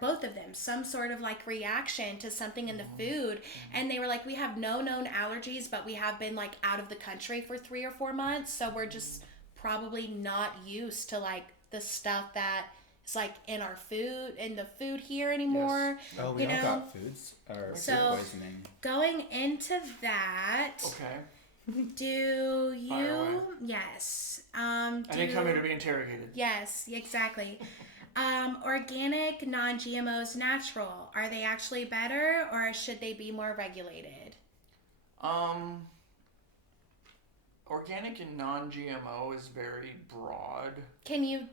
both of them, some sort of like reaction to something in the food. And they were like, we have no known allergies, but we have been like out of the country for 3 or 4 months. So we're just probably not used to like the stuff that is like in the food here anymore. Oh, we You all know? got food So- poisoning. Going into that, Okay. do Fire away. you, yes, I didn't come here to be interrogated. yes, exactly. Organic, non-GMOs, natural. Are they actually better, or should they be more regulated? Organic and non-GMO is very broad. Can you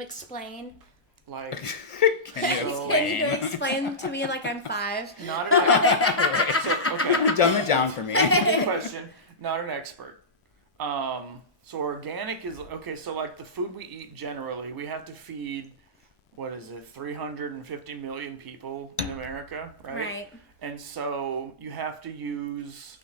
explain? Like, Can you So- Can you explain? explain to me like I'm 5? not an expert. So, okay. Dumb it down for me. Good question. Not an expert. So organic is okay. So like the food we eat generally, we have to feed, 350 million people in America, right? Right. And so you have to use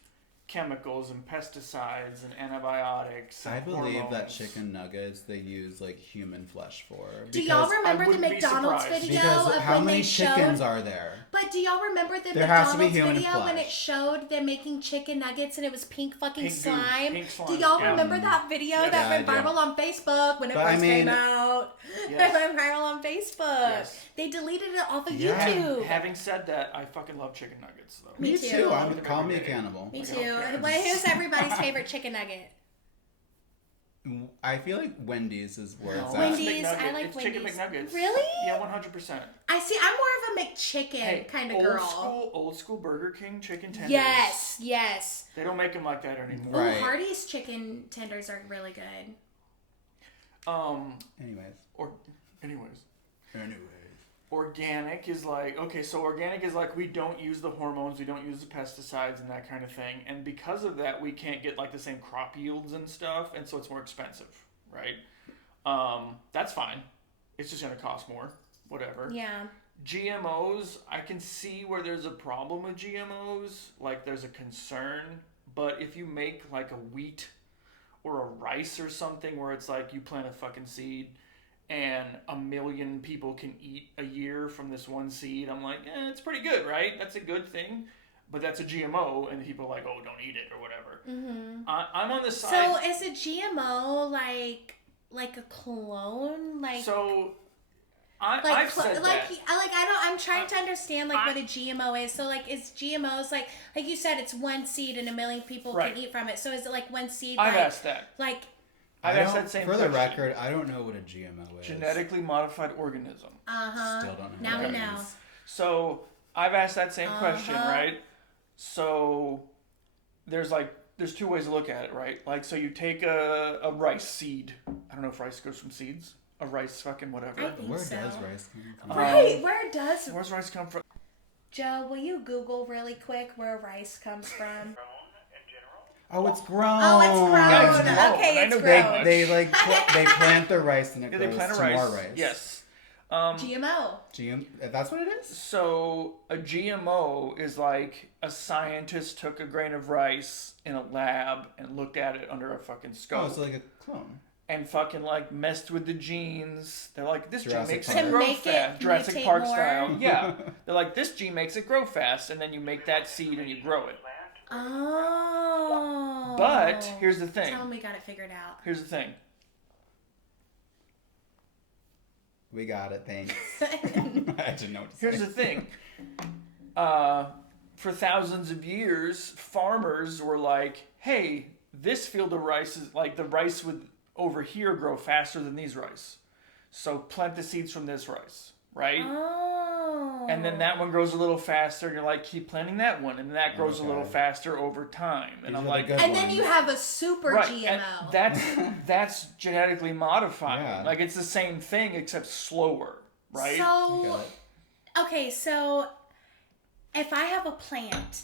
chemicals and pesticides and antibiotics. And I believe that hormones. chicken nuggets they use like human flesh for. Do y'all because- remember the wouldn't be McDonald's surprised. video Because of how when many they chickens showed? are there? But do y'all remember the There has to be McDonald's human video when it flesh. showed them making chicken nuggets and it was pink fucking Pink goo, slime? pink slime, Do y'all yeah. remember that video Yeah, that went I do. viral on Facebook when it But I first mean- came out? Yes. It went viral on Facebook. Yes. They deleted it off of Yeah. YouTube. Having said that, I fucking love chicken nuggets though. Me too. Call me a cannibal. Me Like, too. okay. Wait, who's everybody's favorite chicken nugget? I feel like Wendy's is where it's No, at. it's Wendy's, McNugget. I like it's chicken Wendy's. McNuggets. Really? Yeah, 100%. I see. I'm more of a McChicken kind of girl. Old school Burger King chicken tenders. Yes, yes. They don't make them like that anymore. Right. Ooh, Hardee's chicken tenders are really good. Anyways. Organic is like, okay, so organic is like we don't use the hormones, we don't use the pesticides and that kind of thing. And because of that, we can't get like the same crop yields and stuff. And so it's more expensive, right? That's fine. It's just going to cost more, whatever. Yeah. GMOs, I can see where there's a problem with GMOs. Like there's a concern. But if you make like a wheat or a rice or something where it's like you plant a fucking seed and 1 million people can eat a year from this one seed, I'm like, it's pretty good, right? That's a good thing. But that's a GMO, and people are like, oh, don't eat it or whatever. Mm-hmm. I'm on the side. So is a GMO like a clone? So I've said that. I'm trying to understand what a GMO is. So is GMOs like you said, it's one seed and 1 million people Right. can eat from it. So is it like one seed? I've asked that. I've asked that same For the question. record, I don't know what a GMO is. Genetically modified organism. Still don't know. Now what we that know. is. So I've asked that same question, right? So there's 2 ways to look at it, right? Like, so you take a rice seed. I don't know if rice goes from seeds. A rice fucking whatever. I think Where so. does rice come from? Right, where does Where's rice come from? Joe? Will you Google really quick where rice comes from? Oh, it's grown. Oh, it's grown. Yeah, it's grown. Okay, I it's know grown. They plant the rice and it Yeah, grows they plant a to rice. more rice. Yes. GMO. That's what it is? So a GMO is like a scientist took a grain of rice in a lab and looked at it under a fucking scope. Oh, it's like a clone. And fucking like messed with the genes. They're like, this Jurassic gene makes Park. it grow To make it fast. Jurassic mutate Park more. style. Yeah. They're like, this gene makes it grow fast, and then you make that seed and you grow it. Oh. But here's the thing. Tell them we got it figured out. Here's the thing. We got it, thanks. I didn't know what to say. Here's the thing. For thousands of years, farmers were like, hey, this field of rice is like the rice would over here grow faster than these rice. So plant the seeds from this rice, right? Oh. And then that one grows a little faster, and you're like, keep planting that one, and that grows a little faster over time. And These I'm are like, the good And then ones. you have a super right, GMO. and that's genetically modified. Yeah. Like it's the same thing except slower, right? Got So, it. okay, so if I have a plant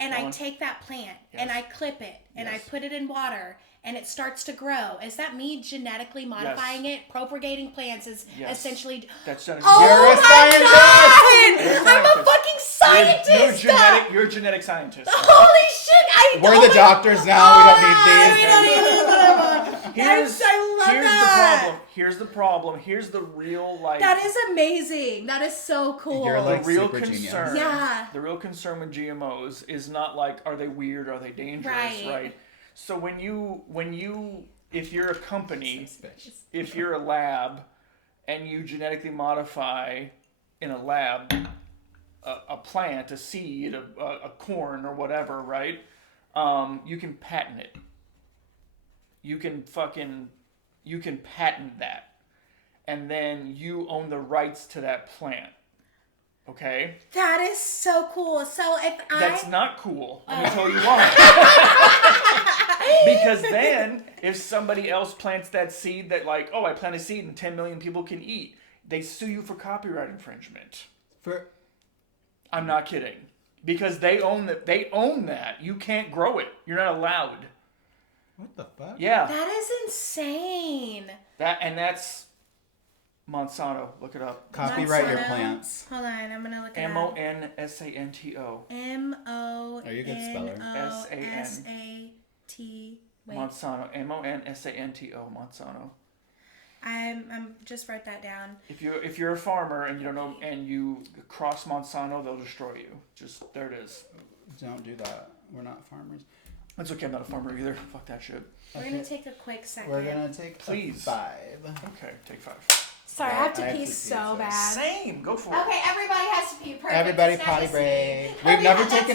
and Go I on. take that plant and I clip it and I Yes. put it in water and it starts to grow, is that me genetically modifying it? Propagating plants is Yes. essentially. That's genetic. Oh You're a my scientist! God! You're a I'm a scientist. fucking scientist! You're a genetic scientist. Holy shit! We're the doctors now. We don't need these. We don't need this anymore. I love here's that. the problem. Here's the problem. Here's the real like. That is amazing. That is so cool. You're like the real super concern. genius. Yeah. The real concern with GMOs is not like, are they weird? Are they dangerous? Right. So if you're a company, Suspicious. if you're a lab, and you genetically modify in a lab a plant, a seed, a corn or whatever, right? You can patent it. You can patent that. And then you own the rights to that plant. Okay? That is so cool. So if That's I not cool. Let me tell you why. Because then, if somebody else plants that seed that like, oh, I plant a seed and 10 million people can eat, they sue you for copyright infringement. I'm not kidding. Because they own that. You can't grow it. You're not allowed. What the fuck? Yeah. that is insane. That's Monsanto. Look it up. Copyright your Monsanto. plants. Hold on, I'm gonna look it up. Monsanto. MONSANTO. Are you a good speller? Wait, Monsanto. Monsanto. Monsanto. I'm just wrote that down. If you're a farmer and you don't know and you cross Monsanto, they'll destroy you. Just there it is. Don't do that. We're not farmers. That's okay. I'm not a farmer either. Fuck that shit. We're gonna take a quick second. We're gonna take Please. 5. Okay, take 5. Sorry, I have to I have pee to pee, so so- bad. Same. Go for it. Okay, everybody has to pee. Perfect. Everybody It's now potty just break. me. We've never that's-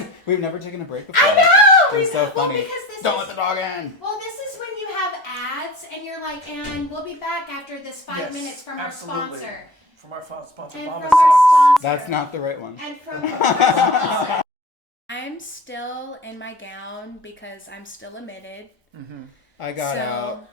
taken a break before. I know. It's so funny. Well, because this Don't is, let the dog in. well, this is when you have ads and you're like, and we'll be back after this 5 Yes, minutes from absolutely. our sponsor. From our sponsor, And Mama from our sponsor. That's not the right one. And from our sponsor. I'm still in my gown because I'm still admitted. I got So- out.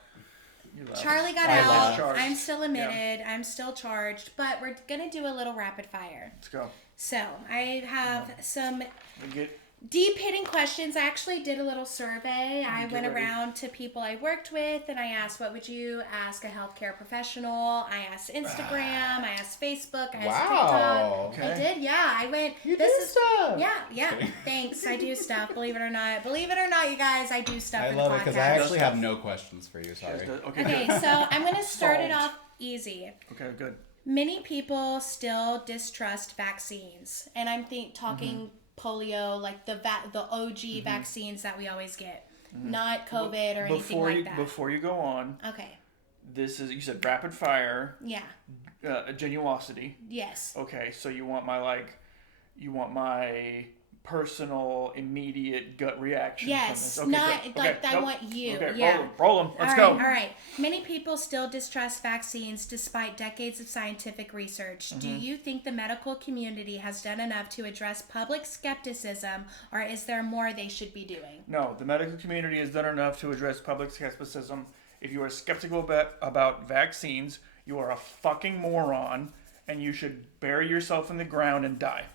You left. Charlie got I out. left. Charged. I'm still admitted. I'm still charged. But we're going to do a little rapid fire. Let's go. So I have some We get deep hitting questions. I actually did a little survey. I Get went ready. around to people I worked with and I asked, what would you ask a healthcare professional? I asked Instagram. I asked Facebook. I asked Wow. TikTok. Okay. I did, yeah. I went. You this do is stuff. Yeah. Thanks. I do stuff. Believe it or not. Believe it or not, you guys, I do stuff. I in love the it because podcast. I actually have no questions for you. Sorry. okay. Okay, Good. so I'm gonna start it Solved. off easy. Okay. Good. Many people still distrust vaccines, and I'm talking polio, like the OG vaccines that we always get, not COVID or anything like that. Before you go on, Okay. this is you said rapid fire, Yeah. genuosity. Yes. Okay, so you want my personal immediate gut reaction. Yes. From this. Okay, Not good. like Okay, I nope. want you. Okay, Yeah. roll 'em. Let's All go. right, all right. Many people still distrust vaccines despite decades of scientific research. Do you think the medical community has done enough to address public skepticism, or is there more they should be doing? No, the medical community has done enough to address public skepticism. If you are skeptical about vaccines, you are a fucking moron, and you should bury yourself in the ground and die.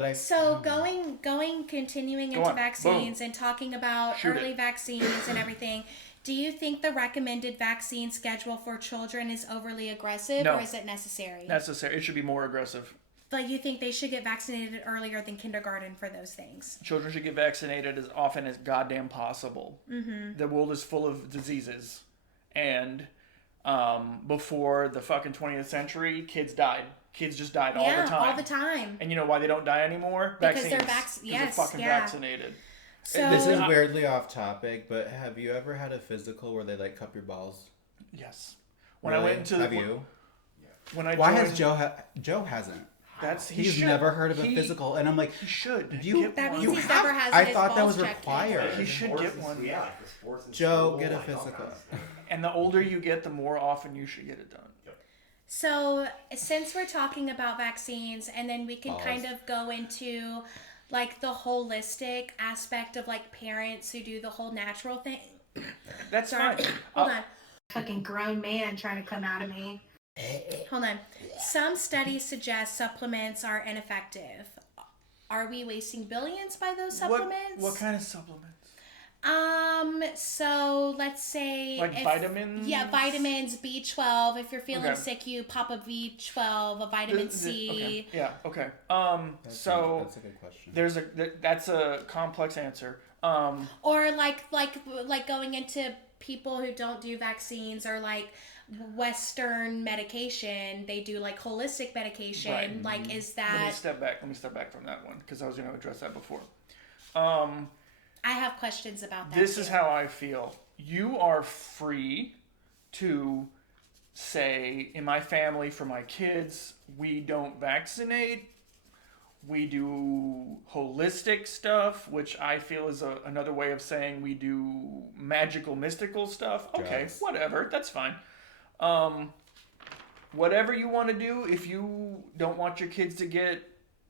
But continuing Go into on. vaccines and talking about Shoot early it. vaccines and everything, do you think the recommended vaccine schedule for children is overly aggressive, No. or is it necessary? Necessary. It should be more aggressive. Like, you think they should get vaccinated earlier than kindergarten for those things? Children should get vaccinated as often as goddamn possible. Mm-hmm. The world is full of diseases. And before the fucking 20th century, kids died. Kids just died all the time. all the time. And you know why they don't die anymore? Because Vaccines. they're they're fucking vaccinated. So this is weirdly off topic, but have you ever had a physical where they like cup your balls? Yes. When Really? I went to have you? When I Why joined, has Joe? Joe hasn't. he He's should. never heard of a He- physical, and I'm like, He should. You- Get that one. means You he's have- never has I his thought that balls was checked required. either. He should Sports get and- one. Yeah, like the sports and Joe, school, get a like all physical. kinds of stuff. And the older you get, the more often you should get it done. So, since we're talking about vaccines, and then we can Balls. kind of go into like the holistic aspect of like parents who do the whole natural thing. That's Sorry, fine. hold on. Fucking grown man trying to come out of me. Hold on. Some studies suggest supplements are ineffective. Are we wasting billions by those supplements? What kind of supplements? So let's say Like vitamins? Yeah, vitamins, B12. If you're feeling Okay. sick, you pop a B12, a vitamin C. Okay. Yeah. Okay. That's So a good question. that's a complex answer. Or like going into people who don't do vaccines or like Western medication, they do like holistic medication. Right. Like, is Let me that? step back from that one because I was going to address that before. I have questions about that. This is too. how I feel. You are free to say, in my family, for my kids, we don't vaccinate. We do holistic stuff, which I feel is another way of saying we do magical, mystical stuff. Okay, Drugs. whatever. That's fine. Whatever you want to do, if you don't want your kids to get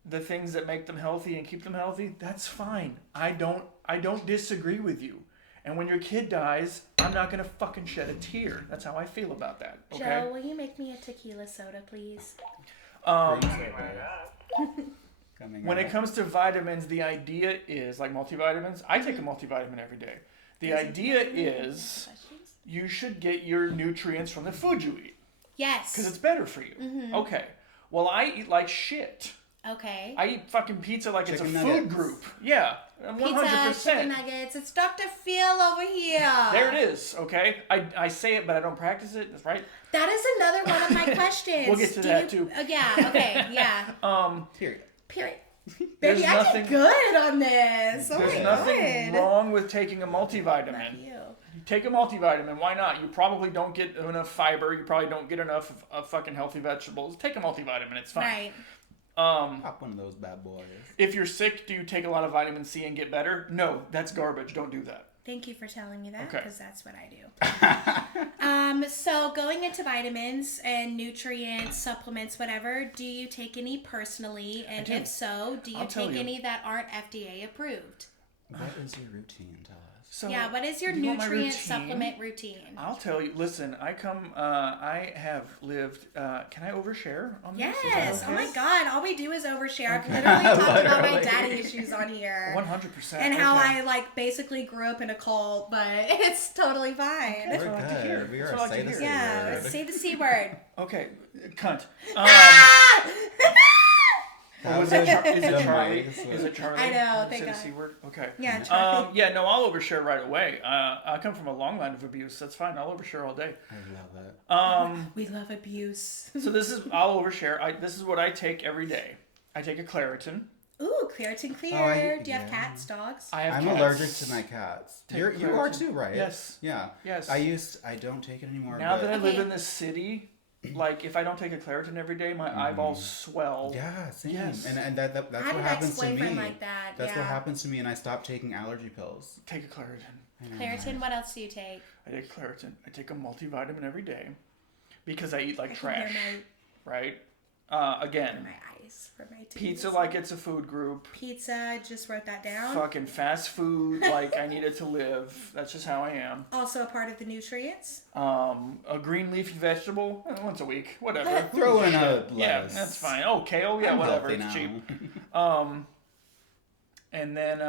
the things that make them healthy and keep them healthy, that's fine. I don't disagree with you. And when your kid dies, I'm not gonna fucking shed a tear. That's how I feel about that. Okay. Joe, will you make me a tequila soda, please? When it comes to vitamins, the idea is like multivitamins. I take a multivitamin every day. The idea is you should get your nutrients from the food you eat Yes. because it's better for you. Okay. Well, I eat like shit. Okay. I eat fucking pizza like Chicken it's a nuggets. food group. Yeah, 100%. Pizza, chicken nuggets. It's Dr. Phil over here. There it is, okay? I say it, but I don't practice it. That's right. That is another one of my questions. We'll get to that, too. Yeah, okay, yeah. Period. Period. There's Baby, I nothing- did good on this. Oh There's my nothing God. wrong with taking a Love multivitamin. you. Take a multivitamin. Why not? You probably don't get enough fiber. You probably don't get enough of fucking healthy vegetables. Take a multivitamin. It's fine. Right. Pop one of those bad boys. If you're sick, do you take a lot of vitamin C and get better? No, that's garbage. Don't do that. Thank you for telling me that, Okay. because that's what I do. So going into vitamins and nutrients, supplements, whatever, do you take any personally? And do. if so, do you I'll tell take you. any that aren't FDA approved? What is your routine? Tell us. So, Yeah, what is your you want my nutrient routine? supplement routine? I'll tell you. Listen, I have lived. Can I overshare on this? Is that Yes. okay? Oh my God. All we do is overshare. I've literally talked about my Literally. daddy issues on here. 100%. And how okay. I like basically grew up in a cult, but it's totally fine. That's We're what I like to hear. good. We That's are what I like say to the hear. C Yeah. word. Say the C word. Okay, cunt. Ah! What was it? Is The it Charlie? mice. Is it Charlie? I know, Did thank you say God. the C word? Okay. Yeah, Charlie. Yeah, no, I'll overshare right away. I come from a long line of abuse. That's fine. I'll overshare all day. I love it. We love abuse. So I'll overshare. This is what I take every day. I take a Claritin. Ooh, Claritin Clear. Oh, I- Do you have yeah. cats, dogs? I have I'm cats. allergic to my cats. Take You are Claritin. too, right? Yes. Yeah. Yes. I don't take it anymore. Now but that I live Okay. in this city, like if I don't take a Claritin every day, my eyeballs swell. yeah, same. Yes. And that's I what had an happens to me. ex-boyfriend like that. That's yeah. what happens to me, and I stopped taking allergy pills. Take a Claritin. Claritin, what else do you take? I take Claritin. I take a multivitamin every day because I eat like I can hear trash. Right? Again, my face for my taste. Pizza like it's a food group. Pizza, just wrote that down. Fucking fast food like I need it to live. That's just how I am. Also a part of the nutrients. A green leafy vegetable once a week, whatever. Throw in a lettuce. Yeah, that's fine. Oh, kale, yeah, I'm whatever. healthy It's now. cheap. And then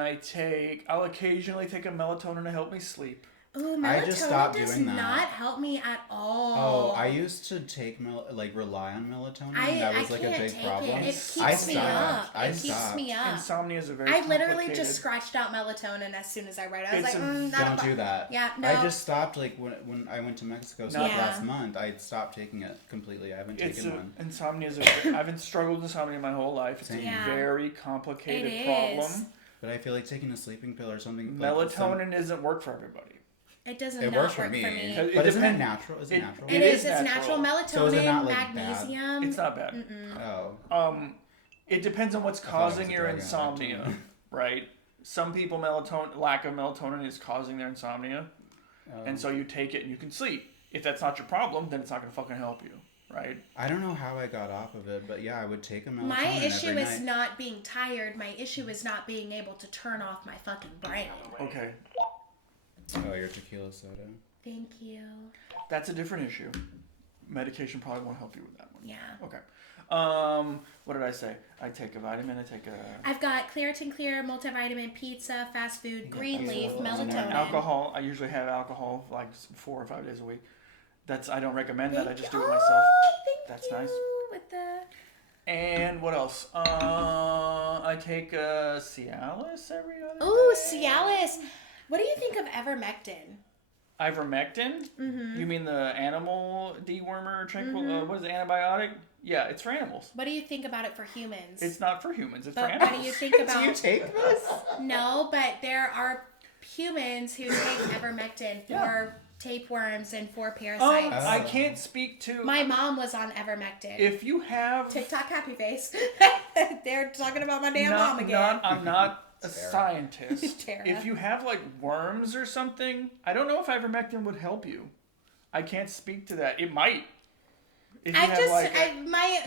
I'll occasionally take a melatonin to help me sleep. Ooh, I just stopped melatonin does doing that. not help me at all. Oh, I used to take rely on melatonin. That was like a can't big take problem. It keeps I me stopped. up. It keeps me up. Insomnia is a very I literally complicated- just scratched out melatonin as soon as I read it. I was It's like, Don't do that. Yeah, no. I just stopped when I went to Mexico Yeah. last month. I stopped taking it completely. I haven't taken one. Insomnia is I've struggled with insomnia my whole life. It's Same. a very complicated It problem. is. But I feel like taking a sleeping pill or something. Melatonin doesn't work for everybody. It doesn't It not works work for me. It But isn't it depends- natural? Is it natural? It It's is natural natural. melatonin, So is it not, like, magnesium. It's not bad. Oh. It depends on what's thought it was causing a your drug addict. insomnia, right? Some people lack of melatonin is causing their insomnia, and so you take it and you can sleep. If that's not your problem, then it's not going to fucking help you, right? I don't know how I got off of it, but yeah, I would take a melatonin My issue every is night. not being tired. My issue is not being able to turn off my fucking brain. Okay, Oh, your tequila soda. Thank you. that's a different issue. Medication probably won't help you with that one. Yeah. Okay. What did I say? I take a vitamin. I take a I've got Claritin Clear, multivitamin, pizza, fast food, green leaf, pizza, melatonin. alcohol. I usually have alcohol like 4 or 5 days a week. I don't recommend that. I just do it Oh, myself. thank That's you. nice. With the And what else? I take Cialis every other ooh, day. Cialis. What do you think of ivermectin? Ivermectin? Mm-hmm. You mean the animal dewormer what is it, antibiotic? Yeah, it's for animals. What do you think about it for humans? It's not for humans, it's for but animals. what do you think about? Do you take this? No, but there are humans who take ivermectin for Yeah. tapeworms and for parasites. I can't speak to My mom was on ivermectin. if you have TikTok happy face. They're talking about my damn not, mom again. not I'm not a Tara. scientist. Tara. If you have like worms or something, I don't know if ivermectin would help you. I can't speak to that. It might. If you I have just like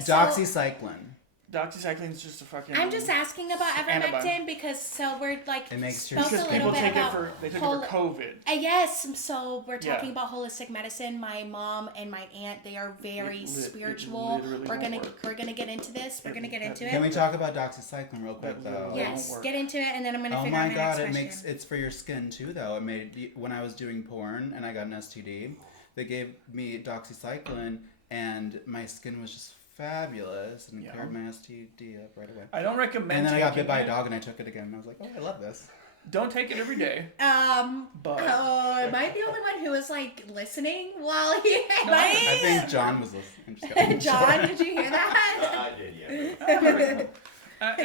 Doxycycline. doxycycline is just a fucking. I'm just asking about ivermectin Antibiotic. because so we're like It makes your spoke a because little people bit take about they take it for COVID. yes, so we're Yeah. talking about holistic medicine. My mom and my aunt, they are very It spiritual. literally We're gonna won't work. we're gonna get into this. We're gonna get into Can it. we talk about doxycycline real quick That though? won't Yes, work. get into it, and then I'm gonna Oh figure out my my god, next question. it's for your skin too though. It made when I was doing porn and I got an STD, they gave me doxycycline and my skin was just fabulous and Yeah. cleared my STD up right away. I don't recommend. And then I got taking bit by a it. dog and I took it again and I was like, oh, I love this. Don't take it every day. But Am I the only one who was like listening while he? I think John was listening. I'm just kidding. John, did you hear that? I did, yeah.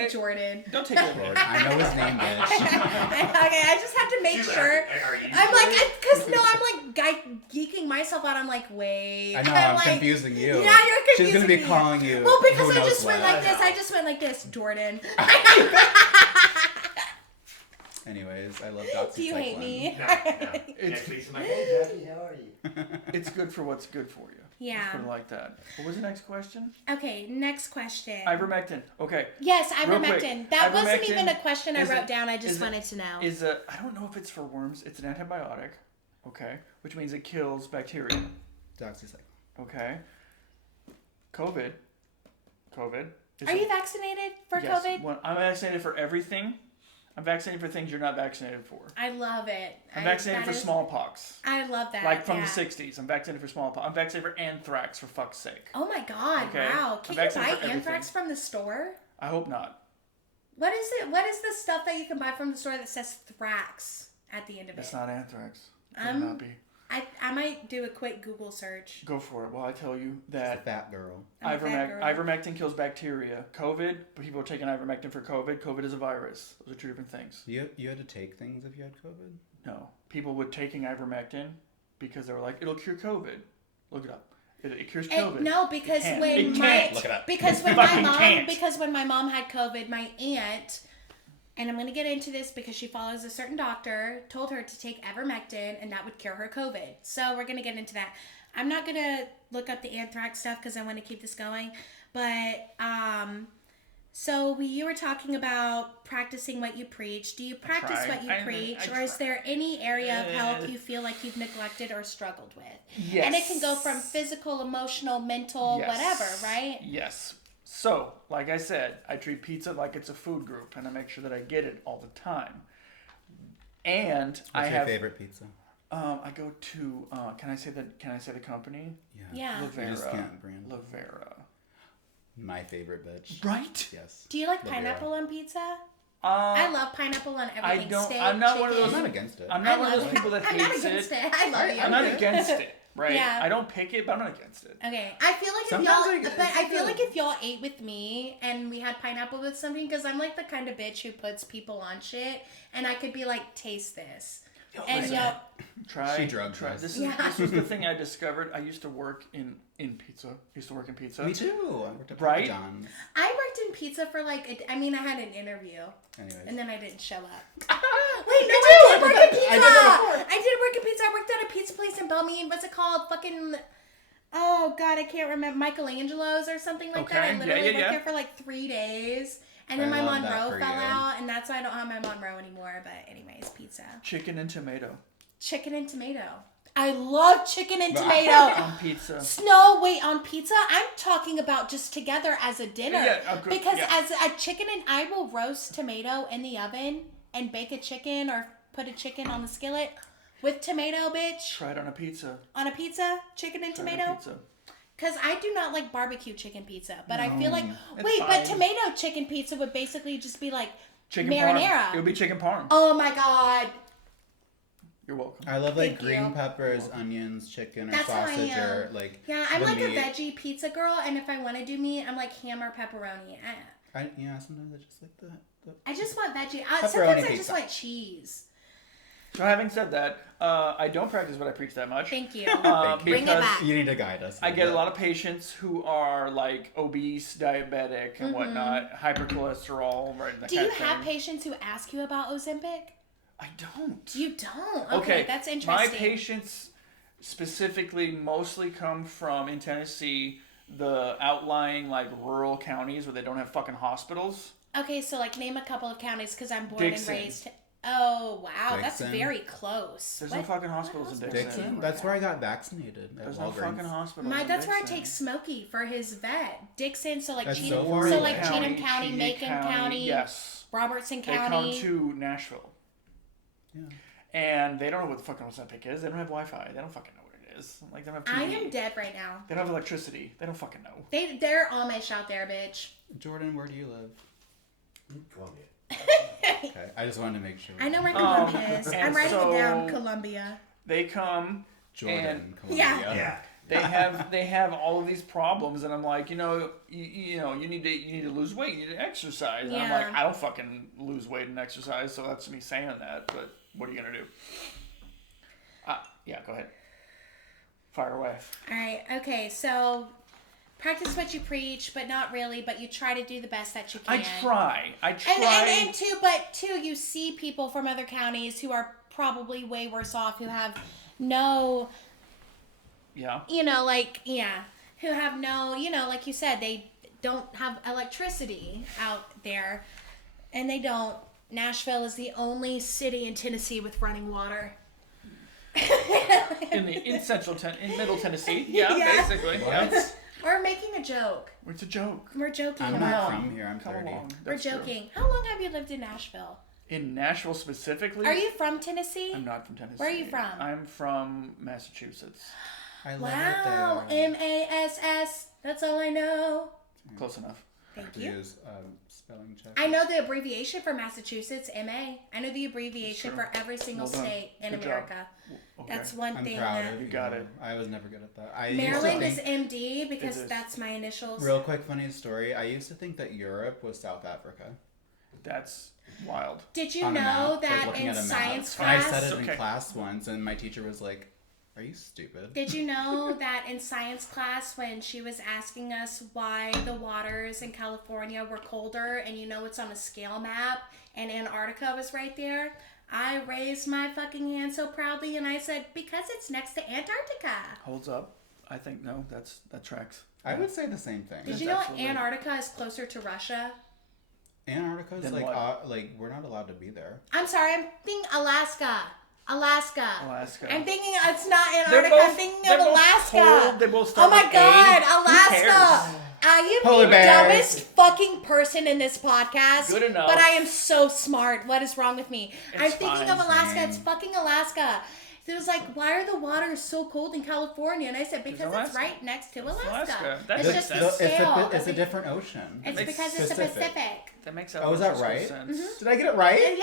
Jordan. Don't take it every day. Lord, I know his name, bitch. Okay, I just have to make She's like, sure. are you I'm like, sure? because no, I'm like geeking myself out. I'm like, wait. I know, I'm like, confusing you. Yeah, you're confusing She's gonna be me. calling you. Well, because who I knows just went what. like this. I just went like this, Jordan. Anyways, I love doxycycline. Do you hate me? No, no. Next week's like, hey Jackie, how are you? It's good for what's good for you. Yeah. Let's put it like that. What was the next question? Okay, next question. Ivermectin. Okay. Yes, Real quick, ivermectin. That wasn't ivermectin even a question I is wrote it- down. I just is it- wanted to know. I don't know if it's for worms. It's an antibiotic. Okay. Which means it kills bacteria. Doxycycline. Okay. COVID. Is Are you vaccinated for yes. COVID? Well, I'm vaccinated for everything. I'm vaccinated for things you're not vaccinated for. I love it. I'm vaccinated for smallpox. I love that. Like from yeah. the 60s. I'm vaccinated for smallpox. I'm vaccinated for anthrax, for fuck's sake. Oh my god! Okay. Wow. I'm Can you vaccinated buy for anthrax from the store? I hope not. What is it? What is the stuff that you can buy from the store that says thrax at the end of It's it? not anthrax. It could not be. I might do a quick Google search. Go for it. Well, I tell you The that fat girl. I'm a fat girl. ivermectin kills bacteria. COVID, people are taking ivermectin for COVID. COVID is a virus. Those are two different things. You had to take things if you had COVID? No. People were taking ivermectin because they were like, it'll cure COVID. Look it up. It cures COVID. No, because It can't. when It my can't. Look it up. because when It my fucking mom can't. because when my mom had COVID, my aunt, and I'm going to get into this because she follows a certain doctor, told her to take ivermectin and that would cure her COVID. So we're going to get into that. I'm not going to look up the anthrax stuff because I want to keep this going. But So you were talking about practicing what you preach. Do you practice try. what you preach, I or is try. there any area of health you feel like you've neglected or struggled with? Yes. And it can go from physical, emotional, mental, Yes. whatever, right? Yes. So, like I said, I treat pizza like it's a food group, and I make sure that I get it all the time. And What's I your have favorite pizza? I go to can I say the company? Yeah. You just can't brand. Lavera. My favorite bitch. Right? Yes. Do you like Lavera. pineapple on pizza? I love pineapple on I everything. don't. Steak, I'm not one of chicken. those. I'm not against it. I'm not I one of love those it. people that I'm not hates against it. it. I love you. I'm not against it. Right? Yeah. I don't pick it, but I'm not against it. Okay, I feel like Sometimes if y'all, I- but it's I feel like like if y'all ate with me and we had pineapple with something, because I'm like the kind of bitch who puts people on shit, and I could be like, taste this, and listen. y'all, Try. She drugged try. us. This was the thing I discovered. I used to work in pizza. Me too. I worked at Right? Papa John's. I worked in pizza for like, I had an interview, Anyways. and then I didn't show up. Wait, no, I did work in pizza. I did that before. I did work in pizza. I worked at a pizza place in Belmead. What's it called? Fucking. Oh God, I can't remember. Michelangelo's or something like that. I Okay, literally yeah. worked there for like 3 days. And then I my love that Monroe for fell you. out, and that's why I don't have my Monroe anymore. But anyways, pizza. Chicken and tomato Chicken and tomato. I love chicken and tomato. on pizza. No, wait, on pizza? I'm talking about just together as a dinner. Yeah, because yeah. as a chicken, and I will roast tomato in the oven and bake a chicken or put a chicken on the skillet with tomato, bitch. Try it on a pizza. On a pizza, chicken and Try it on tomato. pizza. Because I do not like barbecue chicken pizza, but I feel like it's wait, fine. but tomato chicken pizza would basically just be like Chicken marinara. parm. It would be chicken parm. Oh my God. You're welcome. I love like Thank green you. peppers, onions, chicken, or That's how I sausage, am. or like. Yeah, I'm the like meat. a veggie pizza girl, and if I want to do meat, I'm like ham or pepperoni. Sometimes I just like that. I just want veggie. Pepperoni Sometimes I just pizza. want cheese. So having said that, I don't practice what I preach that much. Thank you. Thank you. Bring it because back. You need to guide us. I get a lot of patients who are like obese, diabetic, and whatnot, hypercholesterol, right? That Do kind you of have thing. patients who ask you about Ozempic? I don't. You don't. Okay, That's My interesting. patients specifically mostly come from in Tennessee, the outlying like rural counties where they don't have fucking hospitals. Okay, so like name a couple of counties because I'm born Dixon. and raised. Oh wow, that's Dixon. very close. There's What? no fucking hospitals in Dixon. Dixon. That's where I got vaccinated. At There's no Walgreens. fucking hospitals. in That's where I Dixon. take Smokey for his vet. Dixon, so like That's Cheatham, so far so away. like Cheatham County, Cheatham Macon County, Yes. Robertson They come County. to Nashville. Yeah. And they don't know what the fucking Ozempic is. They don't have Wi-Fi. They don't fucking know what it is. Like they don't have I TV. am dead right now. They don't have electricity. They don't fucking know. They're Amish out there, bitch. Jordan, where do you live? Columbia. Okay, I just wanted to make sure. I know where Columbia is. and I'm writing so- it down, Columbia. They come. Jordan, And- Columbia. Yeah. They have all of these problems, and I'm like, you need to lose weight, you need to exercise. And I'm Yeah. like, I don't fucking lose weight and exercise, so that's me saying that. But what are you gonna do? Yeah, go ahead. Fire away. All right. Okay. So practice what you preach, but not really. But you try to do the best that you can. I try. And too, you see people from other counties who are probably way worse off, who have no, Yeah. who have no, like you said, they don't have electricity out there, and they don't. Nashville is the only city in Tennessee with running water. in middle Tennessee. Yeah, Yeah. basically. What? Yeah. We're making a joke. It's a joke. We're joking. I'm about not it. from here. I'm Come 30. along. We're That's true. joking. How long have you lived in Nashville? In Nashville specifically. Are you from Tennessee? I'm not from Tennessee. Where are you from? I'm from Massachusetts. I love Wow. it there. MASS. That's all I know. Close enough. Thank To you. use spelling check. I know the abbreviation for Massachusetts, MA. I know the abbreviation Sure. for every single Well done. state in Good job. America. Okay. That's one I'm thing proud that of you. You got it. I was never good at that. I used to Maryland is think- MD because It is. that's my initials. Real quick, funny story. I used to think that Europe was South Africa. That's wild. Did you On a know map, like that looking in at a map. science And I class? said it in Okay. class once, and my teacher was like, "Are you stupid?" Did you know that in science class when she was asking us why the waters in California were colder and it's on a scale map and Antarctica was right there? I raised my fucking hand so proudly and I said, because it's next to Antarctica. Holds up. I think no. That tracks. I would say the same thing. Did you know absolutely- Antarctica is closer to Russia? Antarctica's Then like what? like we're not allowed to be there. I'm sorry, I'm thinking Alaska. Alaska. Alaska. I'm thinking it's not They're Antarctica. both- I'm thinking they're of both Alaska. cold. They both Oh start my with A. God, Who Alaska. cares? I am Polar the bears. dumbest fucking person in this podcast. Good enough. But I am so smart. What is wrong with me? I'm It's thinking fine. of Alaska. Same. It's fucking Alaska. It was like, why are the waters so cold in California? And I said, because it's Alaska. right next to Alaska. Alaska. That It's makes just sense. the It's scale. it's a different ocean. It's makes because it's the Pacific. Pacific. That makes Oh, is that absolute right? sense. Did I get it right? Yeah, you're right.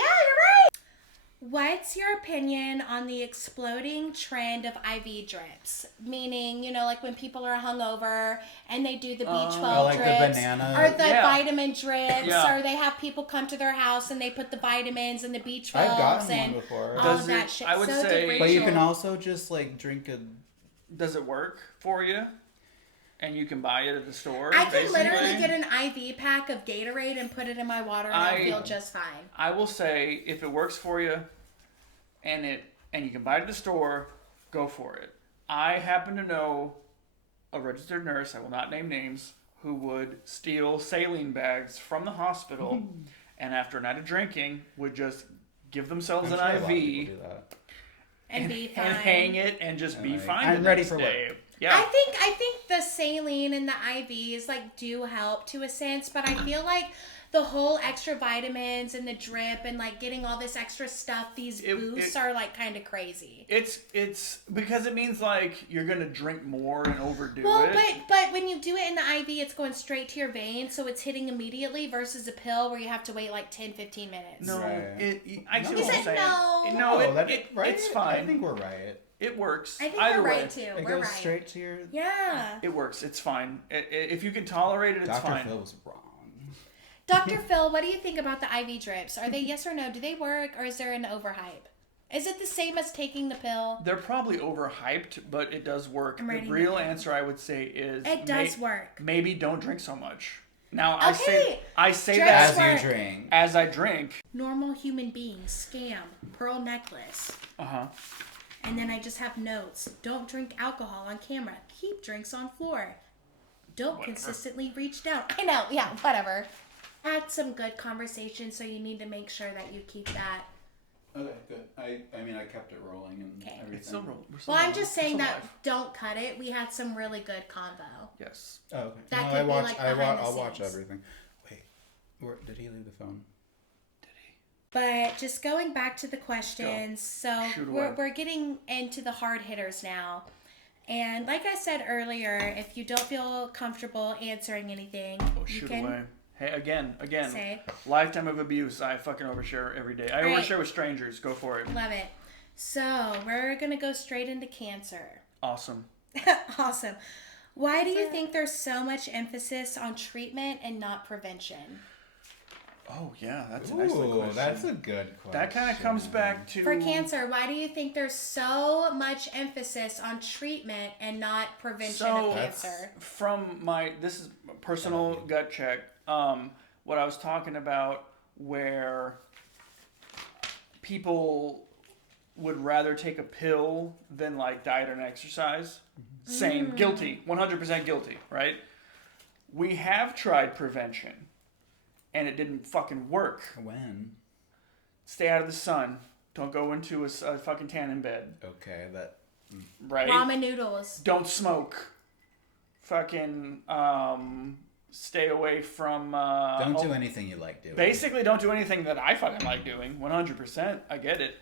What's your opinion on the exploding trend of IV drips? Meaning, like when people are hungover and they do the B12 Oh, like the drips, banana- or the Yeah. vitamin drips, Yeah. or they have people come to their house and they put the vitamins and the B12s I've gotten and one before. all Does of that it- shit. I would so say- did But you Rachel. can also just like drink a. Does it work for you? And you can buy it at the store. I can basically? literally get an IV pack of Gatorade and put it in my water and I feel just fine. I will say, if it works for you, and you can buy it at the store, go for it. I happen to know a registered nurse, I will not name names, who would steal saline bags from the hospital, and after a night of drinking, would just give themselves I'm an sure a lot of IV people do that. And be fine. and hang it and just be Like, fine. I'm the ready next for day. work. Yeah. I think the saline and the IVs do help to a sense, but I feel like the whole extra vitamins and the drip and getting all this extra stuff, these boosts are kind of crazy. It's because it means you're gonna drink more and overdo Well, it. but when you do it in the IV, it's going straight to your veins, so it's hitting immediately versus a pill where you have to wait 10-15 minutes. No, Right. I see No. what Is you're it saying. no? No, that- it's fine. I think we're right. It works. I think Either we're way. right too. It We're goes right. straight to your. Yeah. It works. It's fine. If you can tolerate it, it's Dr. fine. Phil was wrong. Dr. Phil, what do you think about the IV drips? Are they yes or no? Do they work, or is there an overhype? Is it the same as taking the pill? They're probably overhyped, but it does work. I'm The writing real it down. answer, I would say, is It does work. Maybe don't drink so much. Now Okay. I say Drips that work. As you drink. as I drink. Normal human beings, scam, pearl necklace. And then I just have notes. Don't drink alcohol on camera. Keep drinks on floor. Don't consistently reach down. I know, yeah, whatever. Had some good conversation, so you need to make sure that you keep that. Okay, good. I mean, I kept it rolling and Okay. everything. It's still we're still Well, I'm alive. just We're saying still that alive. don't cut it. We had some really good convo. Yes. Oh, okay. That No, could I be, watch. behind the I'll watch scenes. everything. Wait, did he leave the phone? But just going back to the questions, so Shoot away. we're getting into the hard hitters now. And like I said earlier, if you don't feel comfortable answering anything, Oh, you shoot can away. Hey, again. say, Lifetime of abuse. I fucking overshare every day. I Right. overshare with strangers. Go for it. love it. So we're going to go straight into cancer. Awesome. Awesome. Why do you think there's so much emphasis on treatment and not prevention? Oh yeah, that's a nice little question. That's a good question. That kind of comes back to For cancer, why do you think there's so much emphasis on treatment and not prevention of cancer? From this is a personal gut check. What I was talking about, where people would rather take a pill than diet and exercise. Same, guilty, 100% guilty, right? We have tried prevention, and it didn't fucking work. When? Stay out of the sun. Don't go into a fucking tanning bed, Okay, that. right? Ramen noodles. Don't smoke. Fucking stay away from. Don't do anything you like doing. Basically, don't do anything that I fucking like doing. 100%. I get it.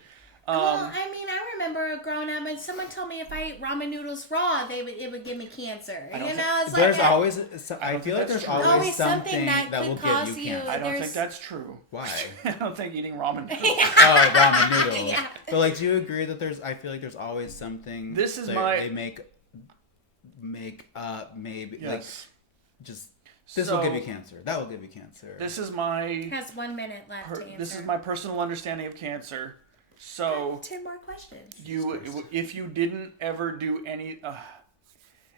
Well, I mean, I remember growing up, and someone told me if I ate ramen noodles raw, it would give me cancer. I don't You think- know, it's There's like always. I don't feel think like there's that's true. always Always something something that that will could give cause you you- cancer. I don't there's- think that's true. Why? I don't think eating ramen noodles. Oh, ramen noodle. Yeah. But do you agree that I feel like there's always something. This is that they make maybe Yes. just this will give So- you cancer. That will give you cancer. This is my has 1 minute left to answer. this is my personal understanding of cancer. So 10 more questions. if you didn't ever do any,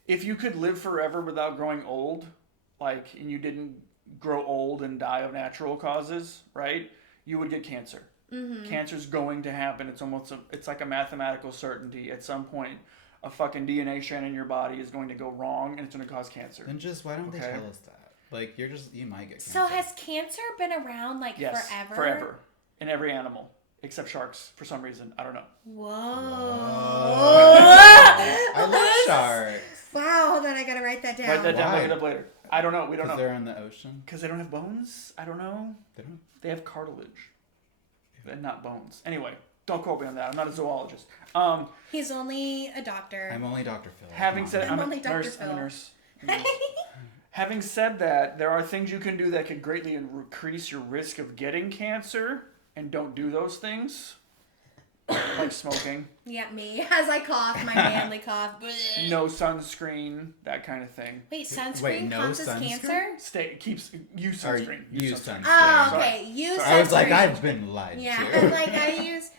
if you could live forever without growing old, and you didn't grow old and die of natural causes, right? You would get cancer. Mm-hmm. Cancer's going to happen. It's like a mathematical certainty. At some point, a fucking DNA strand in your body is going to go wrong, and it's going to cause cancer. Then why don't they Okay. tell us that? Like you might get cancer. So has cancer been around like Yes, forever? forever. In every animal. Except sharks, for some reason. I don't know. Whoa. I love sharks. Wow, hold on, I gotta write that down. Write that down, Why? look it up later. I don't know, we don't know. They're in the ocean. Because they don't have bones? I don't know. They don't. They have cartilage. And not bones. Anyway, don't quote me on that. I'm not a zoologist. He's only a doctor. I'm only Dr. Phil. Having Come said, on. I'm only a Dr. nurse. I'm a Phil. nurse. Having said that, there are things you can do that could greatly increase your risk of getting cancer, and don't do those things. Like smoking. Yeah, me. As I cough, my manly cough. No sunscreen, that kind of thing. Wait, sunscreen no causes sunscreen? cancer? Use Or sunscreen. use sunscreen. Oh, Sorry. okay. Use sunscreen. I was like, I've been lied Yeah, to. like I use.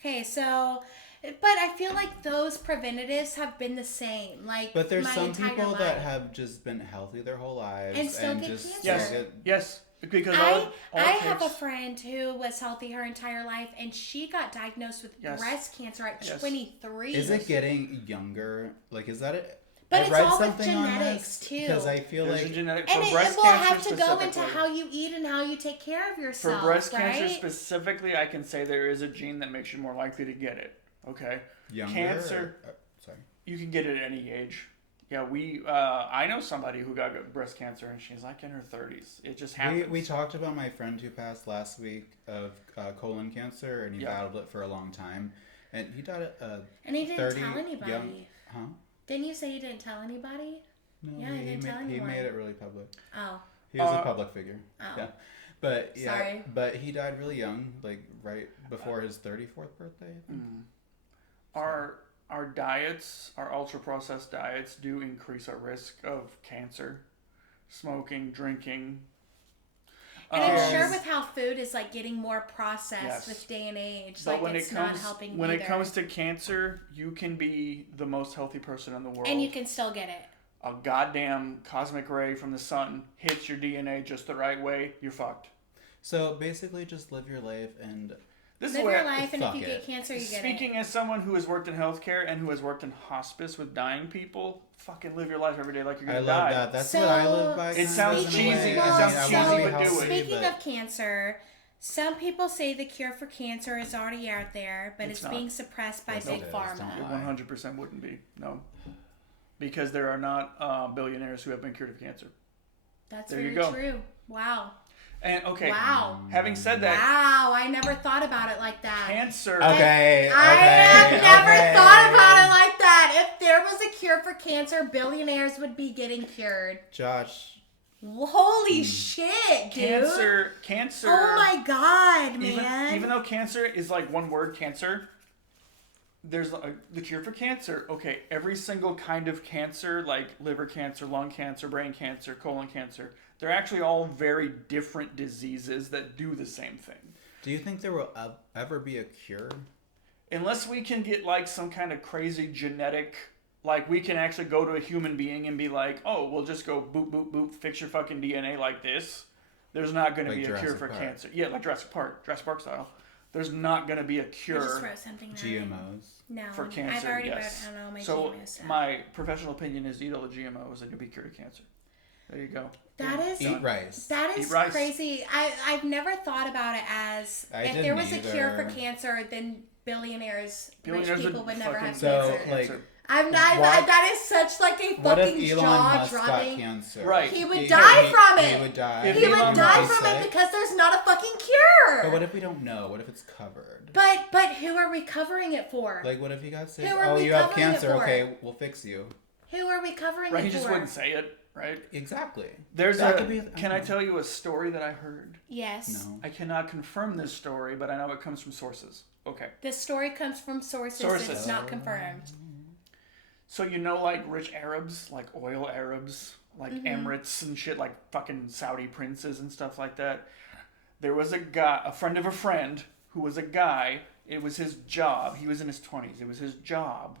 Okay, so, but I feel like those preventatives have been the same. Like, But there's my some entire people life. that have just been healthy their whole lives And still get just cancer. Yes. get- Yes. Because I all have a takes- friend who was healthy her entire life, and she got diagnosed with Yes. breast cancer at Yes. 23. Is it getting younger? Like, is that it? But I it's read all with something on genetics, this too. because I feel There's like a genetic And for it breast will cancer have to go into specifically. how you eat and how you take care of For yourself. breast right? cancer specifically, I can say there is a gene that makes you more likely to get it. Okay. younger. Cancer. Sorry. You can get it at any age. Yeah, I know somebody who got breast cancer, and she's like in her 30s. It just happens. We talked about my friend who passed last week of colon cancer, and he battled it for a long time, and he died at And he didn't 30 tell anybody. Huh? Didn't you say he didn't tell anybody? No, Yeah, he didn't tell he anyone. made it really public. Oh. He was a public figure. Oh. Yeah. But yeah, Sorry. but he died really young, like right before his 34th birthday. I think. Our diets, our ultra processed diets, do increase our risk of cancer. Smoking, drinking. And I'm Yes. sure with how food is like getting more processed Yes. with day and age, But like when it's it not comes helping when either. it comes to cancer, you can be the most healthy person in the world. And you can still get it. A goddamn cosmic ray from the sun hits your DNA just the right way, you're fucked. So basically, just live your life and This Live is where your life, and if fuck you it. get cancer, you get it. speaking as someone who has worked in healthcare and who has worked in hospice with dying people, fucking live your life every day like you're I gonna love die. that. That's So, what I live by. It kind sounds of, in a cheesy. way. It I sounds mean, I cheesy, wanna be but do healthy, it. Speaking but- of cancer, some people say the cure for cancer is already out there, but It's it's not. being suppressed by Yes, big it is. pharma. Don't It lie. 100% wouldn't be. No. Because there are not billionaires who have been cured of cancer. That's There you very go. true. Wow. And okay, Wow. having said that, Wow, I never thought about it like that. cancer. Okay. I have okay, never okay. thought about it like that. If there was a cure for cancer, billionaires would be getting cured. Josh. Holy shit, dude. Cancer. Oh my god, man. Even though cancer is like one word, cancer, there's the cure for cancer. Okay, every single kind of cancer, like liver cancer, lung cancer, brain cancer, colon cancer, they're actually all very different diseases that do the same thing. Do you think there will ever be a cure? Unless we can get like some kind of crazy genetic, like we can actually go to a human being and be like, oh, we'll just go boop, boop, boop, fix your fucking DNA like this. There's not going to Like be a cure Jurassic for Park. cancer. Yeah, like Jurassic Park style. There's not going to be a I just cure wrote something down. GMOs. No, for cancer. I've already Yes. wrote, I don't know, my So GMOs stuff. my professional opinion is eat all the GMOs and you'll be cured of cancer. There you go. That is Eat rice. That is Eat rice. crazy. I've never thought about it as I if there didn't was a cure for either. cancer, then billionaires, Billionaires rich people would never fucking have So, cancer. like, I'm not. what- That is such like a What if fucking Elon jaw Musk got dropping. cancer? Right. He would die from it. He would die. If He Elon would die Musk from it sick. because there's not a fucking cure. But what if we don't know? What if it's covered? But who are we covering it for? Like, what if he got sick? Who are Oh, we you have covering it cancer. for? Okay, we'll fix you. Who are we covering Right, it he just for? wouldn't say it, right? Exactly. There's That a. could be- Can I tell you a story that I heard? Yes. No. I cannot confirm this story, but I know it comes from sources. Okay. This story comes from sources. Sources. It's not confirmed. So you know, like rich Arabs, like oil Arabs, like Emirates and shit, like fucking Saudi princes and stuff like that. There was a guy, a friend of a friend, who was a guy. It was his job. He was in his 20s. It was his job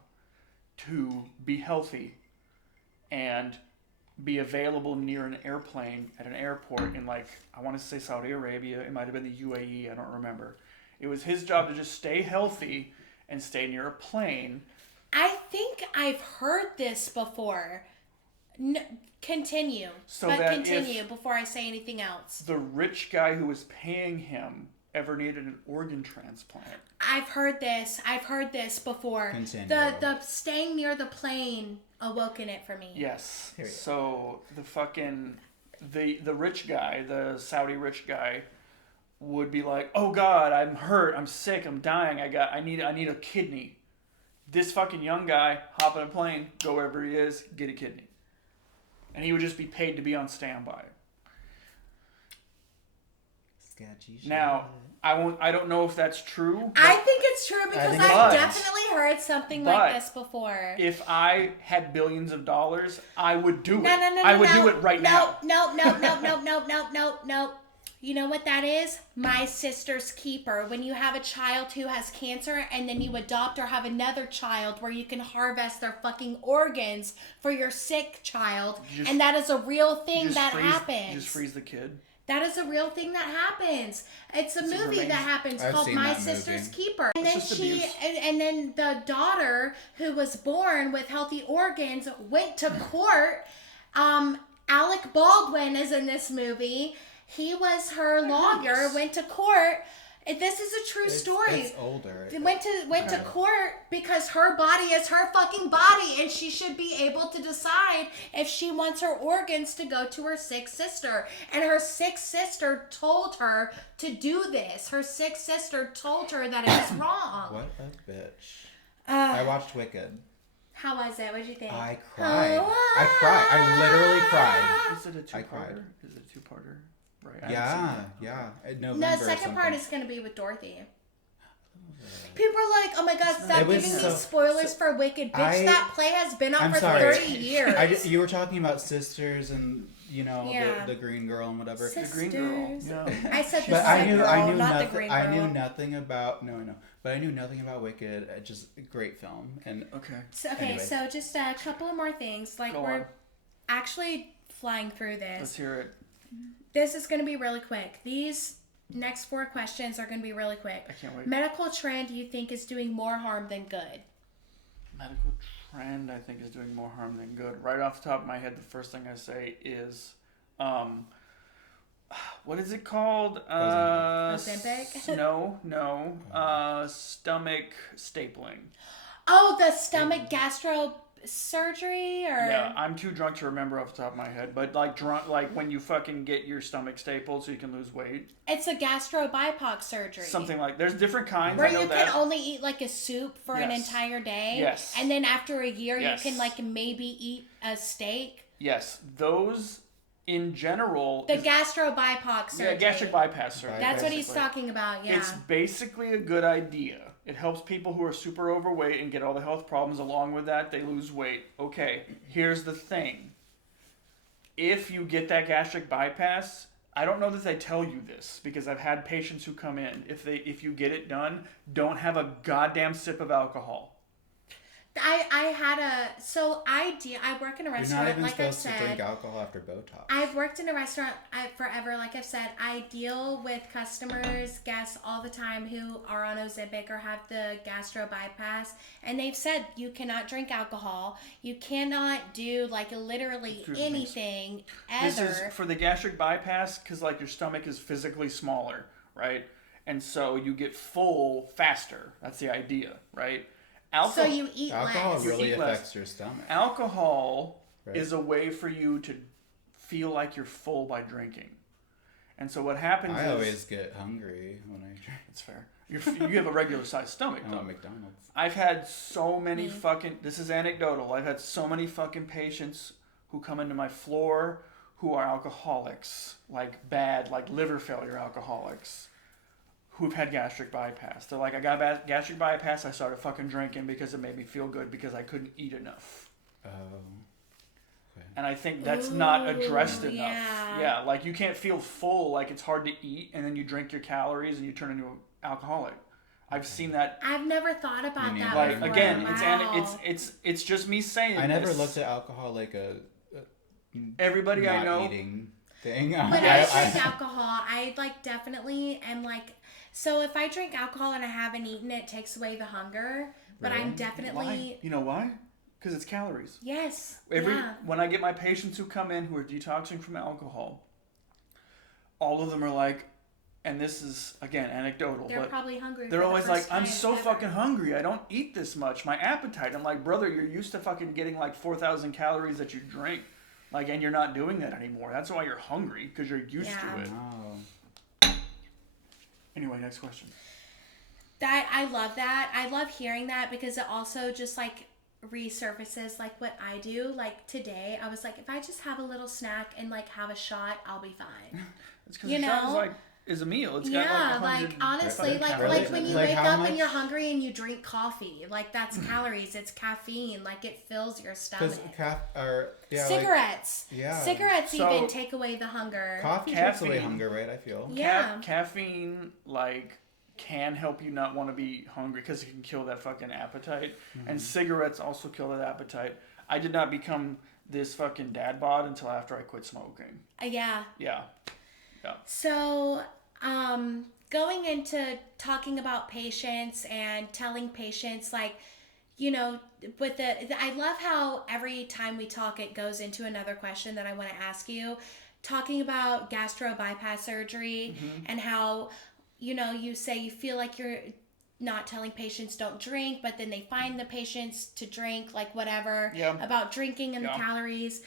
to be healthy and be available near an airplane at an airport in, like, I want to say Saudi Arabia. It might have been the UAE. I don't remember. It was his job to just stay healthy and stay near a plane. I think I've heard this before. No, continue. So but that continue before I say anything else. The rich guy who was paying him ever needed an organ transplant. I've heard this before. Continue. The staying near the plane awoken it for me. Yes. So the fucking the rich guy, the Saudi rich guy, would be like, "Oh God, I'm hurt, I'm sick, I'm dying. I need a kidney." This fucking young guy hop on a plane, go wherever he is, get a kidney, and he would just be paid to be on standby. Sketchy shit. Now, I don't know if that's true. I think it's true because think I've it is. definitely heard something But like this before. If I had billions of dollars, I would do it. No, I would do it right now. No. You know what that is? My sister's keeper. When you have a child who has cancer and then you adopt or have another child where you can harvest their fucking organs for your sick child. And that is a real thing that happens. Just freeze the kid. That is a real thing that happens. It's a movie that happens I've called seen My that Sister's movie. Keeper. And then just abuse. and then the daughter who was born with healthy organs went to court. Alec Baldwin is in this movie. He was her lawyer, went to court. This is a true story. It's older. Went to court because her body is her fucking body and she should be able to decide if she wants her organs to go to her sick sister. And her sick sister told her to do this. Her sick sister told her that it's wrong. What a bitch. I watched Wicked. How was it? What did you think? I cried. I literally cried. Is it a I cried. two-parter? Is it a two-parter? Right. I haven't seen Yeah. it. November No, or second part something. is going to be with Dorothy. People are like, "Oh my God, stop It was giving so- me spoilers for Wicked, bitch! That play has been on for 30 years." You were talking about sisters and Yeah. the green girl and whatever. The green girl. Sisters. Yeah. I said the But I second knew girl, nothing. not the green girl. I knew nothing about But I knew nothing about Wicked. Just a great film. And Okay. Okay, Anyway. so just a couple more things. Like Go we're on. actually flying through Let's this. hear it. This is going to be really quick. These next 4 questions are going to be really quick. I can't wait. Medical trend you think is doing more harm than good? Medical trend, I think, is doing more harm than good. Right off the top of my head, the first thing I say is, what is it called? Ozempic? No. Stomach stapling. Oh, the stomach gastro surgery or Yeah, I'm too drunk to remember off the top of my head, but like when you fucking get your stomach stapled so you can lose weight. it's a gastro bypass surgery. Something like there's different kinds. Where I know you that. can only eat like a soup for an Yes. entire day. Yes. And then after a year Yes. you can like maybe eat a steak. Yes, those in general. The gastro bypass surgery. Yeah, gastric bypass surgery. That's what he's basically. talking about, yeah. It's basically a good idea. It helps people who are super overweight and get all the health problems along with that. They lose weight. Okay, here's the thing. If you get that gastric bypass, I don't know that they tell you this because I've had patients who come in. If you get it done, don't have a goddamn sip of alcohol. I work in a You're restaurant, not even like I supposed to drink said. alcohol after Botox. I've worked in a restaurant forever, like I've said. I deal with customers, guests all the time who are on Ozempic or have the gastro bypass, and they've said you cannot drink alcohol, you cannot do like literally anything This ever. is for the gastric bypass because like your stomach is physically smaller, right? And so you get full faster. That's the idea, right? So you eat Alcohol less. really eat less. affects your stomach. Alcohol Right. is a way for you to feel like you're full by drinking. And so what happens I is... always get hungry when I drink. It's fair. You have a regular sized stomach, I though. want McDonald's. I've had so many fucking... This is anecdotal. I've had so many fucking patients who come into my floor who are alcoholics. Like bad, like liver failure alcoholics. Who've had gastric bypass. They're like, I got gastric bypass, I started fucking drinking because it made me feel good because I couldn't eat enough. Oh. And I think that's not addressed enough. yeah. Yeah, like you can't feel full, like it's hard to eat, and then you drink your calories and you turn into an alcoholic. I've seen that. I've never thought about Me that neither. Like before. again, Wow. it's just me saying. I never this. looked at alcohol like a Everybody not I know. eating thing. When I drink alcohol, I like definitely am like. So if I drink alcohol and I haven't eaten, it takes away the hunger. But I'm definitely. Why? You know why? because it's calories. Yes. When I get my patients who come in who are detoxing from alcohol, all of them are like, and this is again anecdotal, They're but probably hungry. they're for always the first like, I'm time so ever. fucking hungry. I don't eat this much. My appetite. I'm like, brother, you're used to fucking getting like 4,000 calories that you drink, like, and you're not doing that anymore. That's why you're hungry, because you're used to it. Wow. Anyway, next question. That I love that. I love hearing that because it also just like resurfaces like what I do. Like today, I was like, if I just have a little snack and like have a shot, I'll be fine. It's because the shot is a meal. It's got Yeah, like like honestly, like when you Like, wake how up much- and you're hungry and you drink coffee, like that's calories. It's caffeine. Like it fills your stomach. Cigarettes. Yeah. Cigarettes So- even take away the hunger. Coffee takes away hunger, right? I feel. Yeah. Caffeine, like, can help you not want to be hungry because it can kill that fucking appetite. And cigarettes also kill that appetite. I did not become this fucking dad bod until after I quit smoking. Yeah. Yeah. So, going into talking about patients and telling patients, like, you know, with I love how every time we talk, it goes into another question that I want to ask you. Talking about gastro bypass surgery and how, you know, you say you feel like you're not telling patients don't drink, but then they find the patients to drink, like whatever, about drinking and the calories.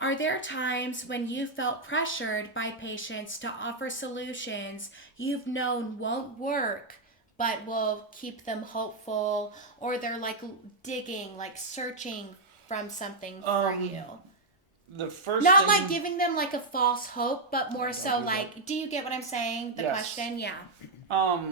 Are there times when you felt pressured by patients to offer solutions you've known won't work, but will keep them hopeful, or they're like digging, like searching from something for you? The first Not thing, like giving them like a false hope, but more so like, do you get what I'm saying? The Yes. question? Yeah.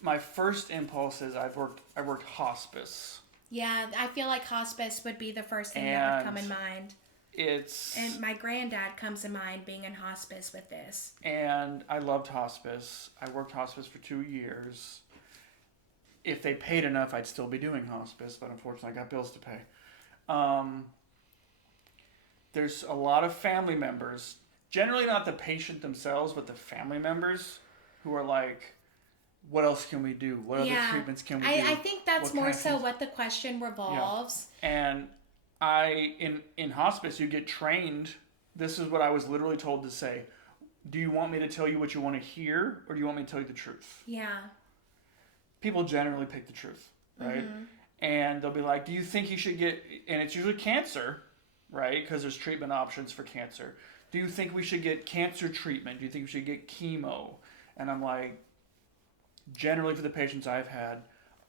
my first impulse is I worked hospice. Yeah, I feel like hospice would be the first thing that would come in mind. And my granddad comes to mind being in hospice with this. And I loved hospice. I worked hospice for 2 years. If they paid enough, I'd still be doing hospice, but unfortunately I got bills to pay. There's a lot of family members, generally not the patient themselves, but the family members who are like, what else can we do? What other treatments can we do? I think that's What more kind of so things? what the question revolves. And in hospice, you get trained. This is what I was literally told to say. Do you want me to tell you what you want to hear, or do you want me to tell you the truth? Yeah. People generally pick the truth, right? And they'll be like, do you think he should get, and it's usually cancer, right? Because there's treatment options for cancer. Do you think we should get cancer treatment? Do you think we should get chemo? And I'm like, generally for the patients I've had,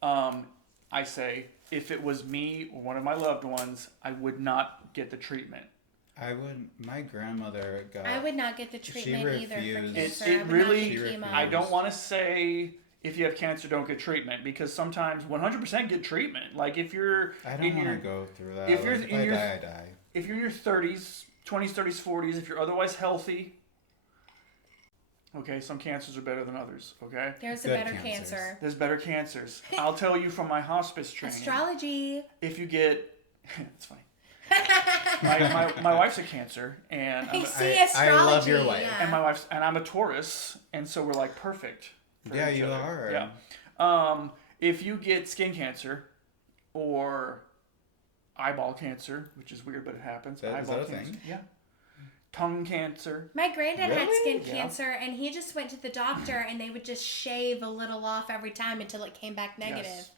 I say, if it was me or one of my loved ones, I would not get the treatment. My grandmother got. I would not get the treatment either for refused. cancer. It I would really- not get chemo. I don't want to say if you have cancer, don't get treatment, because sometimes 100% get treatment. Like if you're I don't want to go through that. if you're If in I your- die, I die. if you're in your 30s, 20s, 30s, 40s, if you're otherwise healthy, okay, some cancers are better than others, okay? There's a Good better cancers. cancer. There's better cancers. I'll tell you from my hospice training. Astrology. If you get, it's funny. My wife's a Cancer, and I I'm, see I astrology. love your wife. Yeah. and my wife's, and I'm a Taurus, and so we're like perfect. For Yeah, each you other. are. Yeah. If you get skin cancer, or eyeball cancer, which is weird, but it happens. Is that eyeball a cancer. thing? Yeah. Tongue cancer. My granddad had Really? skin cancer, and he just went to the doctor, and they would just shave a little off every time until it came back negative. Yes.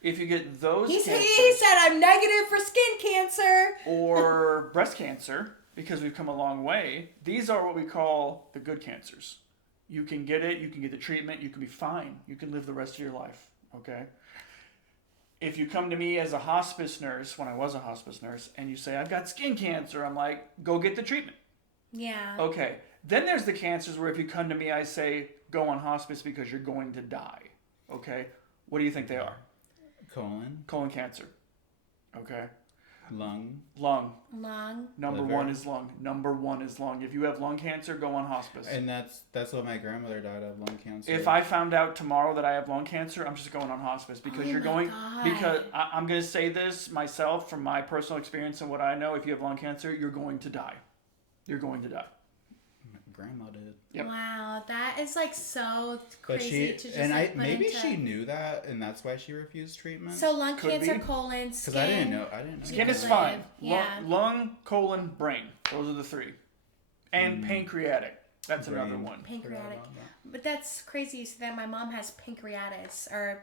If you get those He cancers, said, I'm negative for skin cancer. or breast cancer, because we've come a long way, these are what we call the good cancers. You can get it, you can get the treatment, you can be fine. You can live the rest of your life, okay? If you come to me as a hospice nurse, when I was a hospice nurse, and you say, I've got skin cancer, I'm like, go get the treatment. Yeah. Okay. Then there's the cancers where if you come to me, I say, go on hospice because you're going to die. Okay? What do you think they are? Colon, Colon cancer. Okay? lung. Lung. Lung. Number Liver. 1 is lung. Number 1 is lung. If you have lung cancer, go on hospice. And that's what my grandmother died of, lung cancer. If I found out tomorrow that I have lung cancer, I'm just going on hospice because Oh you're my going. God. Because I'm going to say this myself from my personal experience and what I know. If you have lung cancer, you're going to die. You're going to die. grandma did. Yep. Wow, that is like so But crazy to just and like, put maybe into... she knew that, and that's why she refused treatment. So lung Could cancer, be. colon, Because skin. I didn't know. Skin is live. fine. Yeah. Lung, colon, brain. Those are the three. And pancreatic. That's Brain. another one. Pancreatic. But that's crazy. So that my mom has pancreatitis or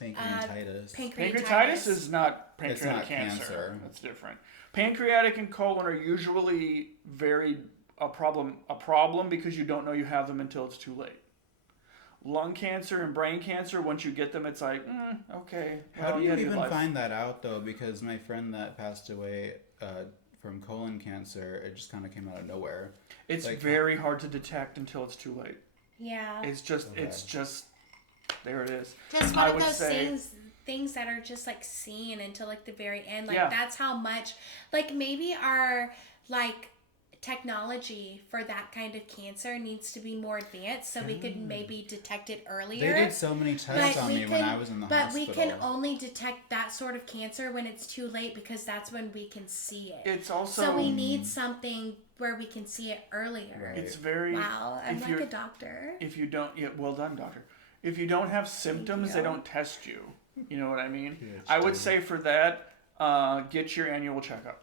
Pancreatitis. Pancreatitis is not pancreatic It's not cancer. cancer. That's different. Pancreatic and colon are usually a problem because you don't know you have them until it's too late. Lung cancer and brain cancer, once you get them, it's like, okay. How do you had a good even life. find that out though? Because my friend that passed away from colon cancer, it just kind of came out of nowhere. It's like, very hard to detect until it's too late. Yeah. It's just there it is. Just I one of would those say- things that are just like seen until like the very end. Like Yeah. that's how much like maybe our like technology for that kind of cancer needs to be more advanced so we could maybe detect it earlier. They did so many tests on me when I was in the but hospital. we can only detect that sort of cancer when it's too late because that's when we can see it. It's also So we need something where we can see it earlier. Right. it's very Wow, I'm if like you're- a doctor. if you don't well done, doctor. If you don't have symptoms, they you. don't test you. You know what I mean? PhD. I would say for that, get your annual checkup.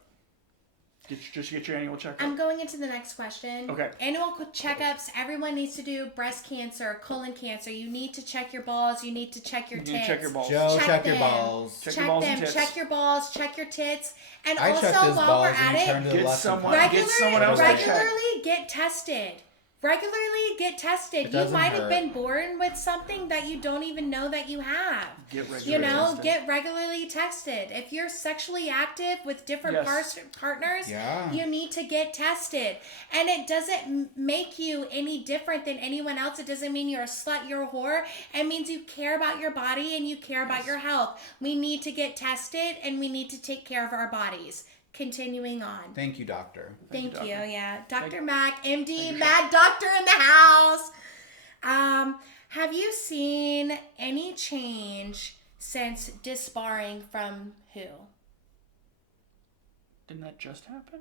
Just get your annual checkup. I'm going into the next question. Okay. Annual checkups. Everyone needs to do breast cancer, colon cancer. You need to check your balls. You need to check your You tits. need to check your balls. Joe, check your them. balls. Check Check your balls them. and tits. Check your balls. Check your tits. And I also, checked his while balls we're and at he turned it, to the Get left someone- and get someone else to check. regularly get tested. Regularly get tested. It You doesn't might have hurt. been born with something that you don't even know that you have. Get regular You know, testing. get regularly tested. If you're sexually active with different Yes. partners, Yeah. you need to get tested. And it doesn't make you any different than anyone else. It doesn't mean you're a slut, you're a whore. It means you care about your body and you care about your health. We need to get tested and we need to take care of our bodies. Continuing on. Thank you, doctor. Thank you. doctor. Yeah. Dr. Thank- Mack, MD, Thank you, Mad Doctor in the house. Have you seen any change since disbarring from who? Didn't that just happen?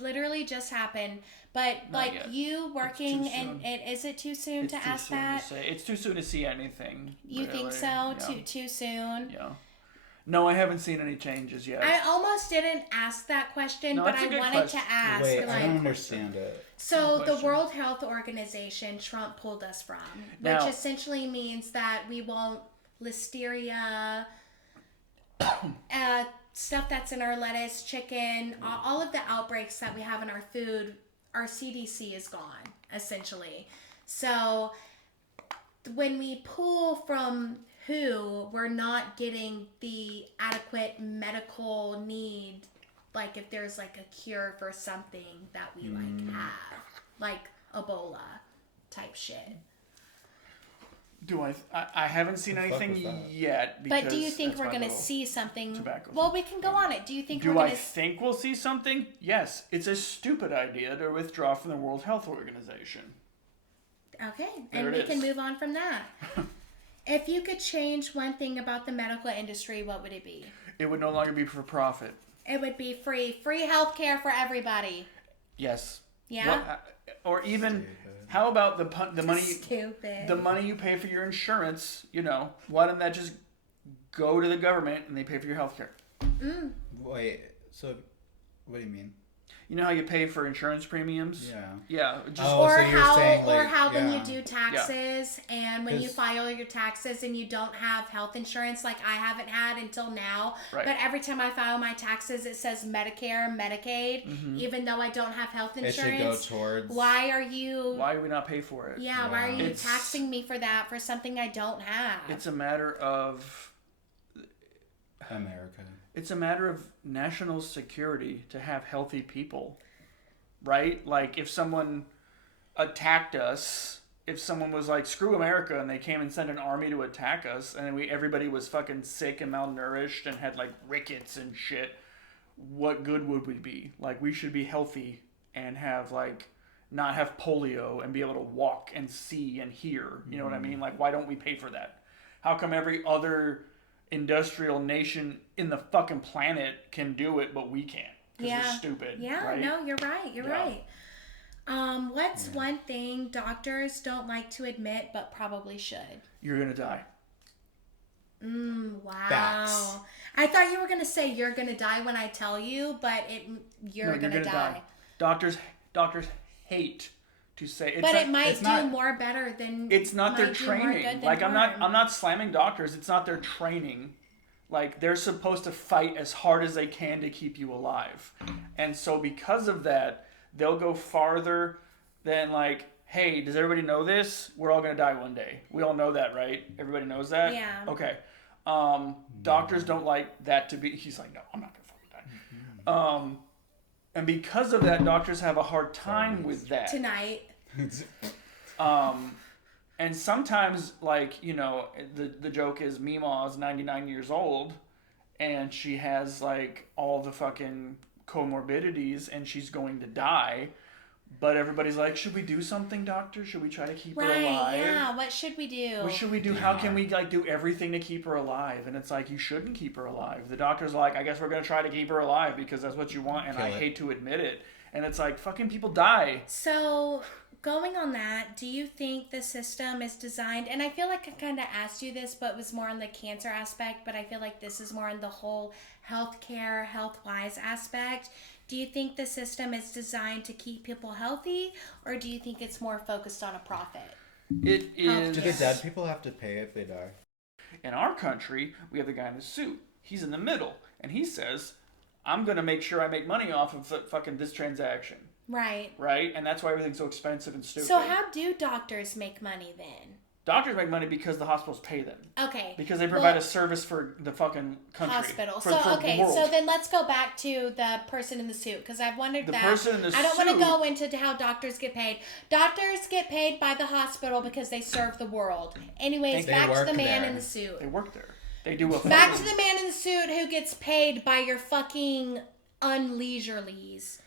Literally just happened, but Not like yet. you working too and soon. is it too soon It's to too ask soon that? to say. It's too soon to see anything. You think really. so? Yeah. Too soon? Yeah. No, I haven't seen any changes yet. I almost didn't ask that question, No, but that's a I good wanted question. to ask. Wait, like, I don't understand it. So Good the question. World Health Organization Trump pulled us from, Now- which essentially means that we won't listeria, stuff that's in our lettuce, chicken, all of the outbreaks that we have in our food, our CDC is gone, essentially. So when we pull from WHO, we're not getting the adequate medical need, like if there's like a cure for something that we like have, like Ebola type shit. Do I haven't seen The fuck anything was that? yet. But do you because think that's we're my going to little see something? tobacco Well, we can go on it. Do you think we're Do I going to... think we'll see something? Yes. It's a stupid idea to withdraw from the World Health Organization. Okay, There and it we can is. move on from that. If you could change one thing about the medical industry, what would it be? It would no longer be for profit. It would be free healthcare for everybody. Yes. Yeah? Or even, how about the money? Stupid. The money you pay for your insurance, why don't that just go to the government and they pay for your health care? Wait, so what do you mean? You know how you pay for insurance premiums? Yeah. Yeah. Just, Oh, so you're saying, like, when you yeah. do taxes and when you 'Cause- file your taxes and you don't have health insurance, like I haven't had until now. Right. But every time I file my taxes, it says Medicare, Medicaid, even though I don't have health It insurance. should go towards. Why are you? why do we not pay for it? Yeah, why are you It's- taxing me for that for something I don't have? It's a matter of America. It's a matter of national security to have healthy people, right? Like if someone attacked us, if someone was like, screw America, and they came and sent an army to attack us, and everybody was fucking sick and malnourished and had like rickets and shit, what good would we be? Like we should be healthy and have like not have polio and be able to walk and see and hear. You know what I mean? Like why don't we pay for that? How come every other industrial nation in the fucking planet can do it, but we can't? Because we're stupid. Yeah, right? no, you're right. You're Yeah. right. What's one thing doctors don't like to admit but probably should? You're gonna die. Wow. Facts. I thought you were gonna say you're gonna die when I tell you, but you're gonna die. Doctors hate to say it. But it might it's do not- more better than. It's not their might do more training. good than Like I'm harm. not slamming doctors. It's not their training. Like they're supposed to fight as hard as they can to keep you alive. And so because of that, they'll go farther than like, hey, does everybody know this? We're all gonna die one day. We all know that, right? Everybody knows that? Yeah. Okay. Doctors don't like that to be. He's like, no, I'm not gonna fucking die. And because of that, doctors have a hard time with that. Tonight. And sometimes, like, you know, the joke is Meemaw's 99 years old, and she has, like, all the fucking comorbidities, and she's going to die. But everybody's like, should we do something, doctor? Should we try to keep her alive? Yeah. What should we do? What should we do? How can we, like, do everything to keep her alive? And it's like, you shouldn't keep her alive. The doctor's like, I guess we're going to try to keep her alive because that's what you want, and I hate to admit it. And it's like, fucking people die. So, going on that, do you think the system is designed, and I feel like I kind of asked you this, but it was more on the cancer aspect, but I feel like this is more on the whole healthcare, health-wise aspect. Do you think the system is designed to keep people healthy, or do you think it's more focused on a profit? It is. Do the dead people have to pay if they die? In our country, we have the guy in the suit. He's in the middle, and he says, I'm going to make sure I make money off of fucking this transaction. Right. Right? And that's why everything's so expensive and stupid. So how do doctors make money then? Doctors make money because the hospitals pay them. Okay. Because they provide a service for the fucking country. Hospital. For So, the okay, world. so then let's go back to the person in the suit, because I've wondered The that. person in the I don't want to suit- go into how doctors get paid. Doctors get paid by the hospital because they serve the world. Anyways, They back to work the man there. in the suit. They work there. They do a Back to fucking- the man in the suit who gets paid by your fucking unleisurelies.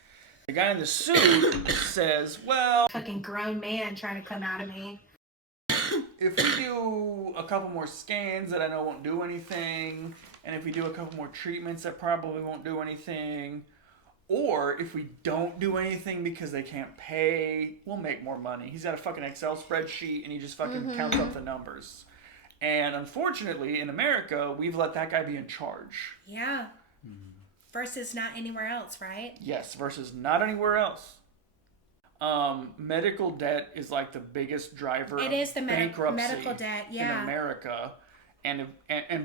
The guy in the suit says, well, Fucking grown man trying to come out of me. if we do a couple more scans that I know won't do anything, and if we do a couple more treatments that probably won't do anything, or if we don't do anything because they can't pay, we'll make more money. He's got a fucking Excel spreadsheet, and he just fucking counts up the numbers. And unfortunately, in America, we've let that guy be in charge. Yeah. Versus not anywhere else, right? Yes, versus not anywhere else. Medical debt is like the biggest driver It of is the bankruptcy medical debt, yeah. in America. And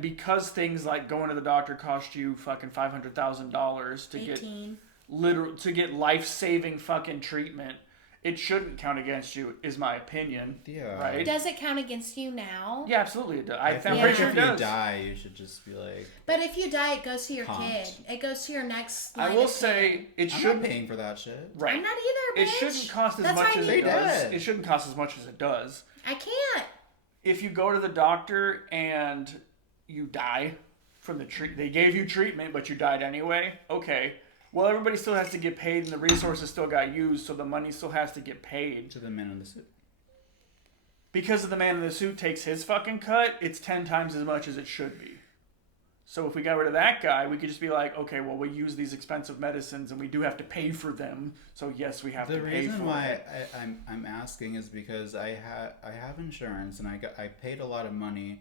because things like going to the doctor cost you fucking $500,000 to get life-saving fucking treatment, it shouldn't count against you, is my opinion. Yeah. Right? Does it count against you now? Yeah, absolutely it does. I'm feel pretty like sure if it you does. die, you should just be like, But if you die, it goes to your Pumped. kid. It goes to your next I line will of say kin. it I'm shouldn't. not paying for that shit. Right. I'm not either, It bitch. shouldn't cost as That's much why as I it need- does. did. It shouldn't cost as much as it does. I can't. If you go to the doctor and you die from the they gave you treatment, but you died anyway, okay. Well, everybody still has to get paid, and the resources still got used, so the money still has to get paid. To the man in the suit. Because of the man in the suit takes his fucking cut, it's 10 times as much as it should be. So if we got rid of that guy, we could just be like, okay, well, we use these expensive medicines, and we do have to pay for them, so yes, we have The to pay for reason why it. I'm asking is because I have insurance and I paid a lot of money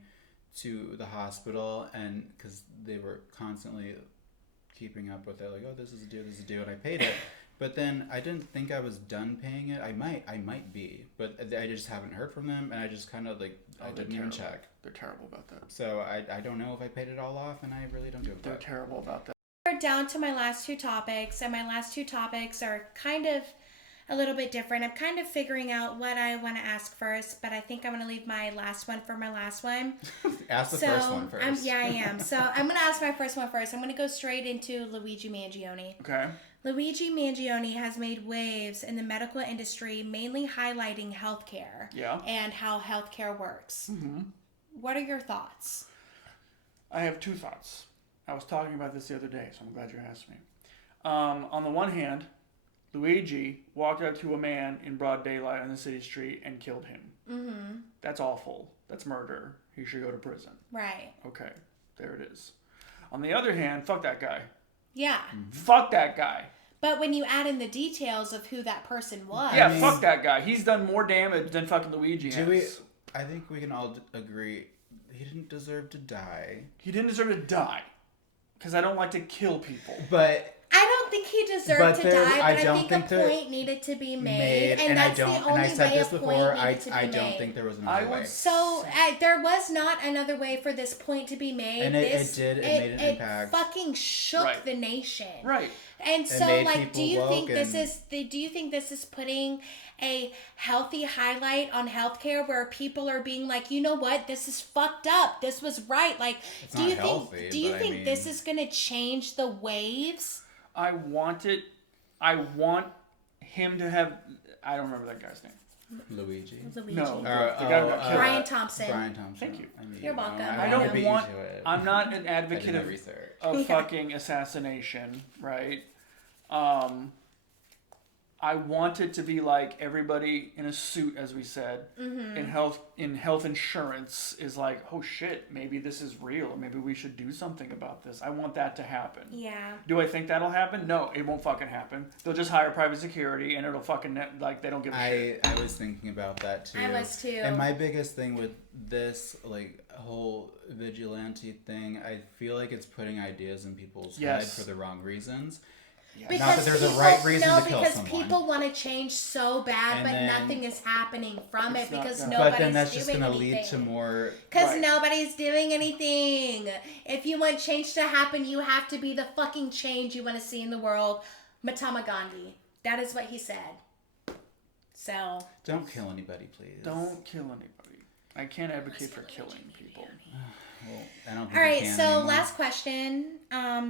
to the hospital, and because they were constantly keeping up with it, like, oh, this is due, and I paid it. But then I didn't think I was done paying it. I might be, but I just haven't heard from them, and I just kind of like I didn't even check. They're terrible about that. So I don't know if I paid it all off, and I really don't give a They're fuck. terrible about that. We're down to my last two topics, and my last two topics are kind of a little bit different. I'm kind of figuring out what I want to ask first, but I think I'm going to leave my last one for my last one. Ask the first one first. I am. So I'm going to ask my first one first. I'm going to go straight into Luigi Mangione. Okay. Luigi Mangione has made waves in the medical industry, mainly highlighting healthcare and how healthcare works. Mm-hmm. What are your thoughts? I have two thoughts. I was talking about this the other day, so I'm glad you asked me. On the one hand, Luigi walked up to a man in broad daylight on the city street and killed him. Mm-hmm. That's awful. That's murder. He should go to prison. Right. Okay, there it is. On the other hand, fuck that guy. Yeah. Fuck that guy. But when you add in the details of who that person was, Yeah, fuck that guy. He's done more damage than fucking Luigi has. I think we can all agree he didn't deserve to die. He didn't deserve to die. Because I don't like to kill people. But I don't think he deserved to die, but I think a there- point needed to be made, and that's the only and I said way this a point before, needed to be I made. don't think there was another way. So there was not another way for this point to be made. And it made an impact. It fucking shook the nation. Right. And so, made like, do people you think woke do you think this is putting a healthy highlight on healthcare where people are being like, you know what, this is fucked up, this was right? Like, It's do not you healthy, think? Do you but I think this mean- is gonna change the waves? I want him to have... I don't remember that guy's name. Luigi. Luigi. No, the guy who got killed. Brian Thompson. Brian Thompson. Thank you. I mean, You're welcome. I I don't know. want... I'm not an I advocate did my of research. of fucking assassination, right? I want it to be like everybody in a suit, as we said, in health insurance is like, oh shit, maybe this is real. Maybe we should do something about this. I want that to happen. Yeah. Do I think that'll happen? No, it won't fucking happen. They'll just hire private security and it'll fucking like they don't give a shit. I was thinking about that too. I was too. And my biggest thing with this like whole vigilante thing, I feel like it's putting ideas in people's head for the wrong reasons. Because Not that there's people, a right reason no, to kill because someone. people want to change so bad, And but then- nothing is happening from it It's not because done. nobody's But then that's just doing going to anything. lead to more. Because Right. nobody's doing anything. If you want change to happen, you have to be the fucking change you want to see in the world. Mahatma Gandhi. That is what he said. So. Don't kill anybody, please. Don't kill anybody. I can't advocate for killing people. Well, I don't think All right, you can so anymore. last question.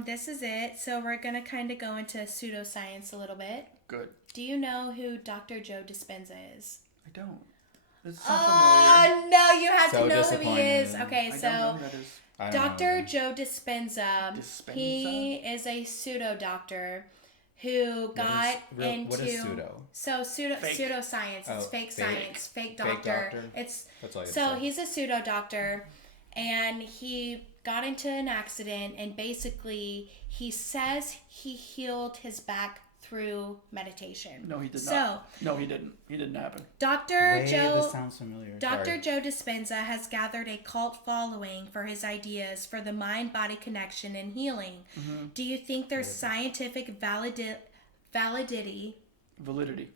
This is it. So we're going to kind of go into pseudoscience a little bit. Good. Do you know who Dr. Joe Dispenza is? I don't. This is not familiar. Oh, no, you have So to know who he is. disappointed. Okay, I don't so know who that is. I don't Dr. know. Joe Dispenza, Dispenza? he is a pseudo doctor who got into what is pseudo? So Fake. pseudoscience, it's Oh, fake fake. science, fake Fake doctor. doctor? It's That's all you so said. he's a pseudo doctor, and he got into an accident, and basically he says he healed his back through meditation. No, he did So, not. No, he didn't. He didn't happen. Dr. Wait, Joe this sounds familiar. Dr. Sorry. Joe Dispenza has gathered a cult following for his ideas for the mind-body connection and healing. Do you think there's scientific validity,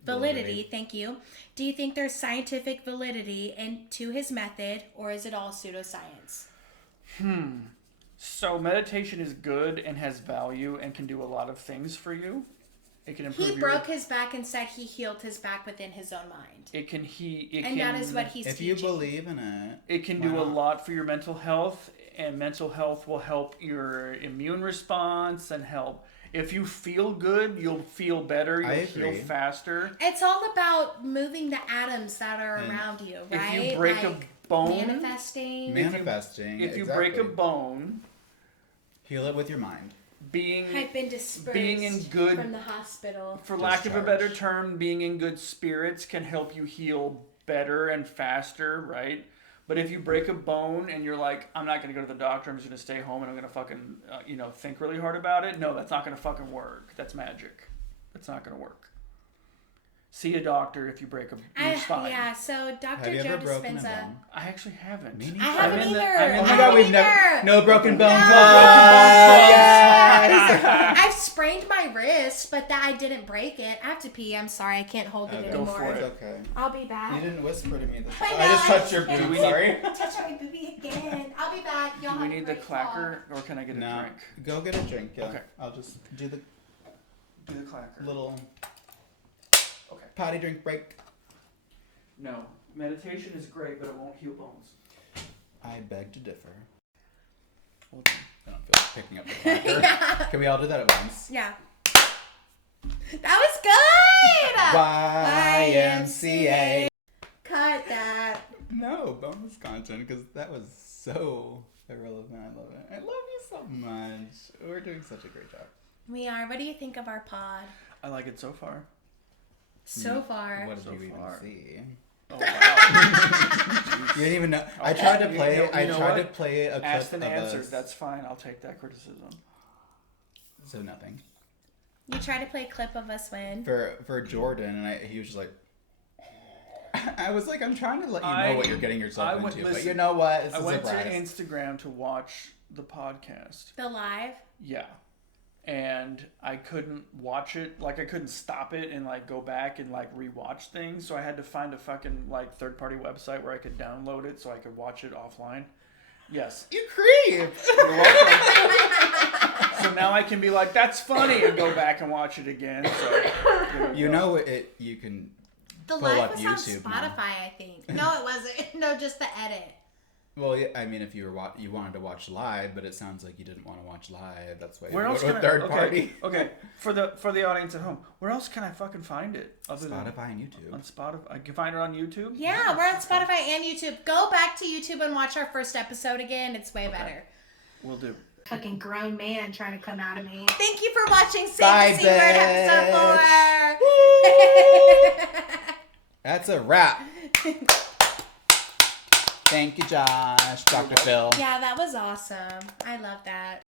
Validity. thank you. Do you think there's scientific validity into his method, or is it all pseudoscience? So meditation is good and has value and can do a lot of things for you. It can improve He broke his back and said he healed his back within his own mind. That is what he's If teaching. you believe in it, It can why do a not? lot for your mental health, and mental health will help your immune response and help. If you feel good, you'll feel better. You'll I heal agree. faster. It's all about moving the atoms that are And around you, If right? you break a Like bone, manifesting. manifesting. if you break a exactly. bone, Heal it with your mind. being I've been dispersed being in good- from the hospital. for lack of a better Discharge. term, being in good spirits can help you heal better and faster, right? But if you break a bone and you're like, I'm not going to go to the doctor, I'm just going to stay home and I'm going to fucking, think really hard about it. No, that's not going to fucking work. That's magic. That's not going to work. See a doctor if you break your spine. Yeah, so Have Dr. you Joe ever broken a Dispenza. bone? I actually haven't. Me I neither. haven't I'm in the- either. I'm in Oh the- my I god, haven't we've never. either. No broken bone No. clubs! Yes! I've sprained my wrist, but that I didn't break it. I have to pee. I'm sorry, I can't hold it Okay, Go anymore. for It's it. okay. I'll be You back. didn't whisper to me this I time. know, I just I touched your just- boob, we sorry. Touch my booby again. I'll be back. Y'all Do we have a need the great clacker or can I get a No, drink? go get a drink, yeah. Okay. I'll just do the Do the clacker. little Okay. potty drink break. No. Meditation is great, but it won't heal bones. I beg to differ. Well, I don't feel like picking up the clacker. Yeah. Can we all do that at once? Yeah. That was good. YMCA. Cut that. No, bonus content, because that was so irrelevant. I love it. I love you so much. We're doing such a great job. We are. What do you think of our pod I like it so far. so far? What did So you even far. see? Oh, wow. You didn't even know. I Okay. tried to You play. know- I you know tried to what? play a clip Asked and of answered. us. That's fine. I'll take that criticism. So nothing. You tried to play a clip of us win. for Jordan, and he was just like. I was like, I'm trying to let you know what you're getting yourself into, but you know what? It's I went surprise. to Instagram to watch the podcast. The live? Yeah. And I couldn't watch it, like I couldn't stop it and like go back and like rewatch things, so I had to find a fucking like third-party website where I could download it so I could watch it offline. Yes. You creep! You're welcome. So now I can be like, that's funny, and go back and watch it again. So you know it. You can. The pull live up was on YouTube Spotify, now. I think. No, it wasn't. No, just the edit. Well, yeah, I mean, if you were you wanted to watch live, but it sounds like you didn't want to watch live. That's why you where else go can to I, third party. Okay, for the audience at home, where else can I fucking find it? Other Spotify and YouTube. On Spotify, I can find it on YouTube. Yeah, we're on Spotify and YouTube. Go back to YouTube and watch our first episode again. It's way better. Will do. Fucking grown man trying to come out of me. Thank you for watching Say Bye, the C Word episode 4. That's a wrap. Thank you, Josh. Dr. Phil. Yeah, that was awesome. I love that.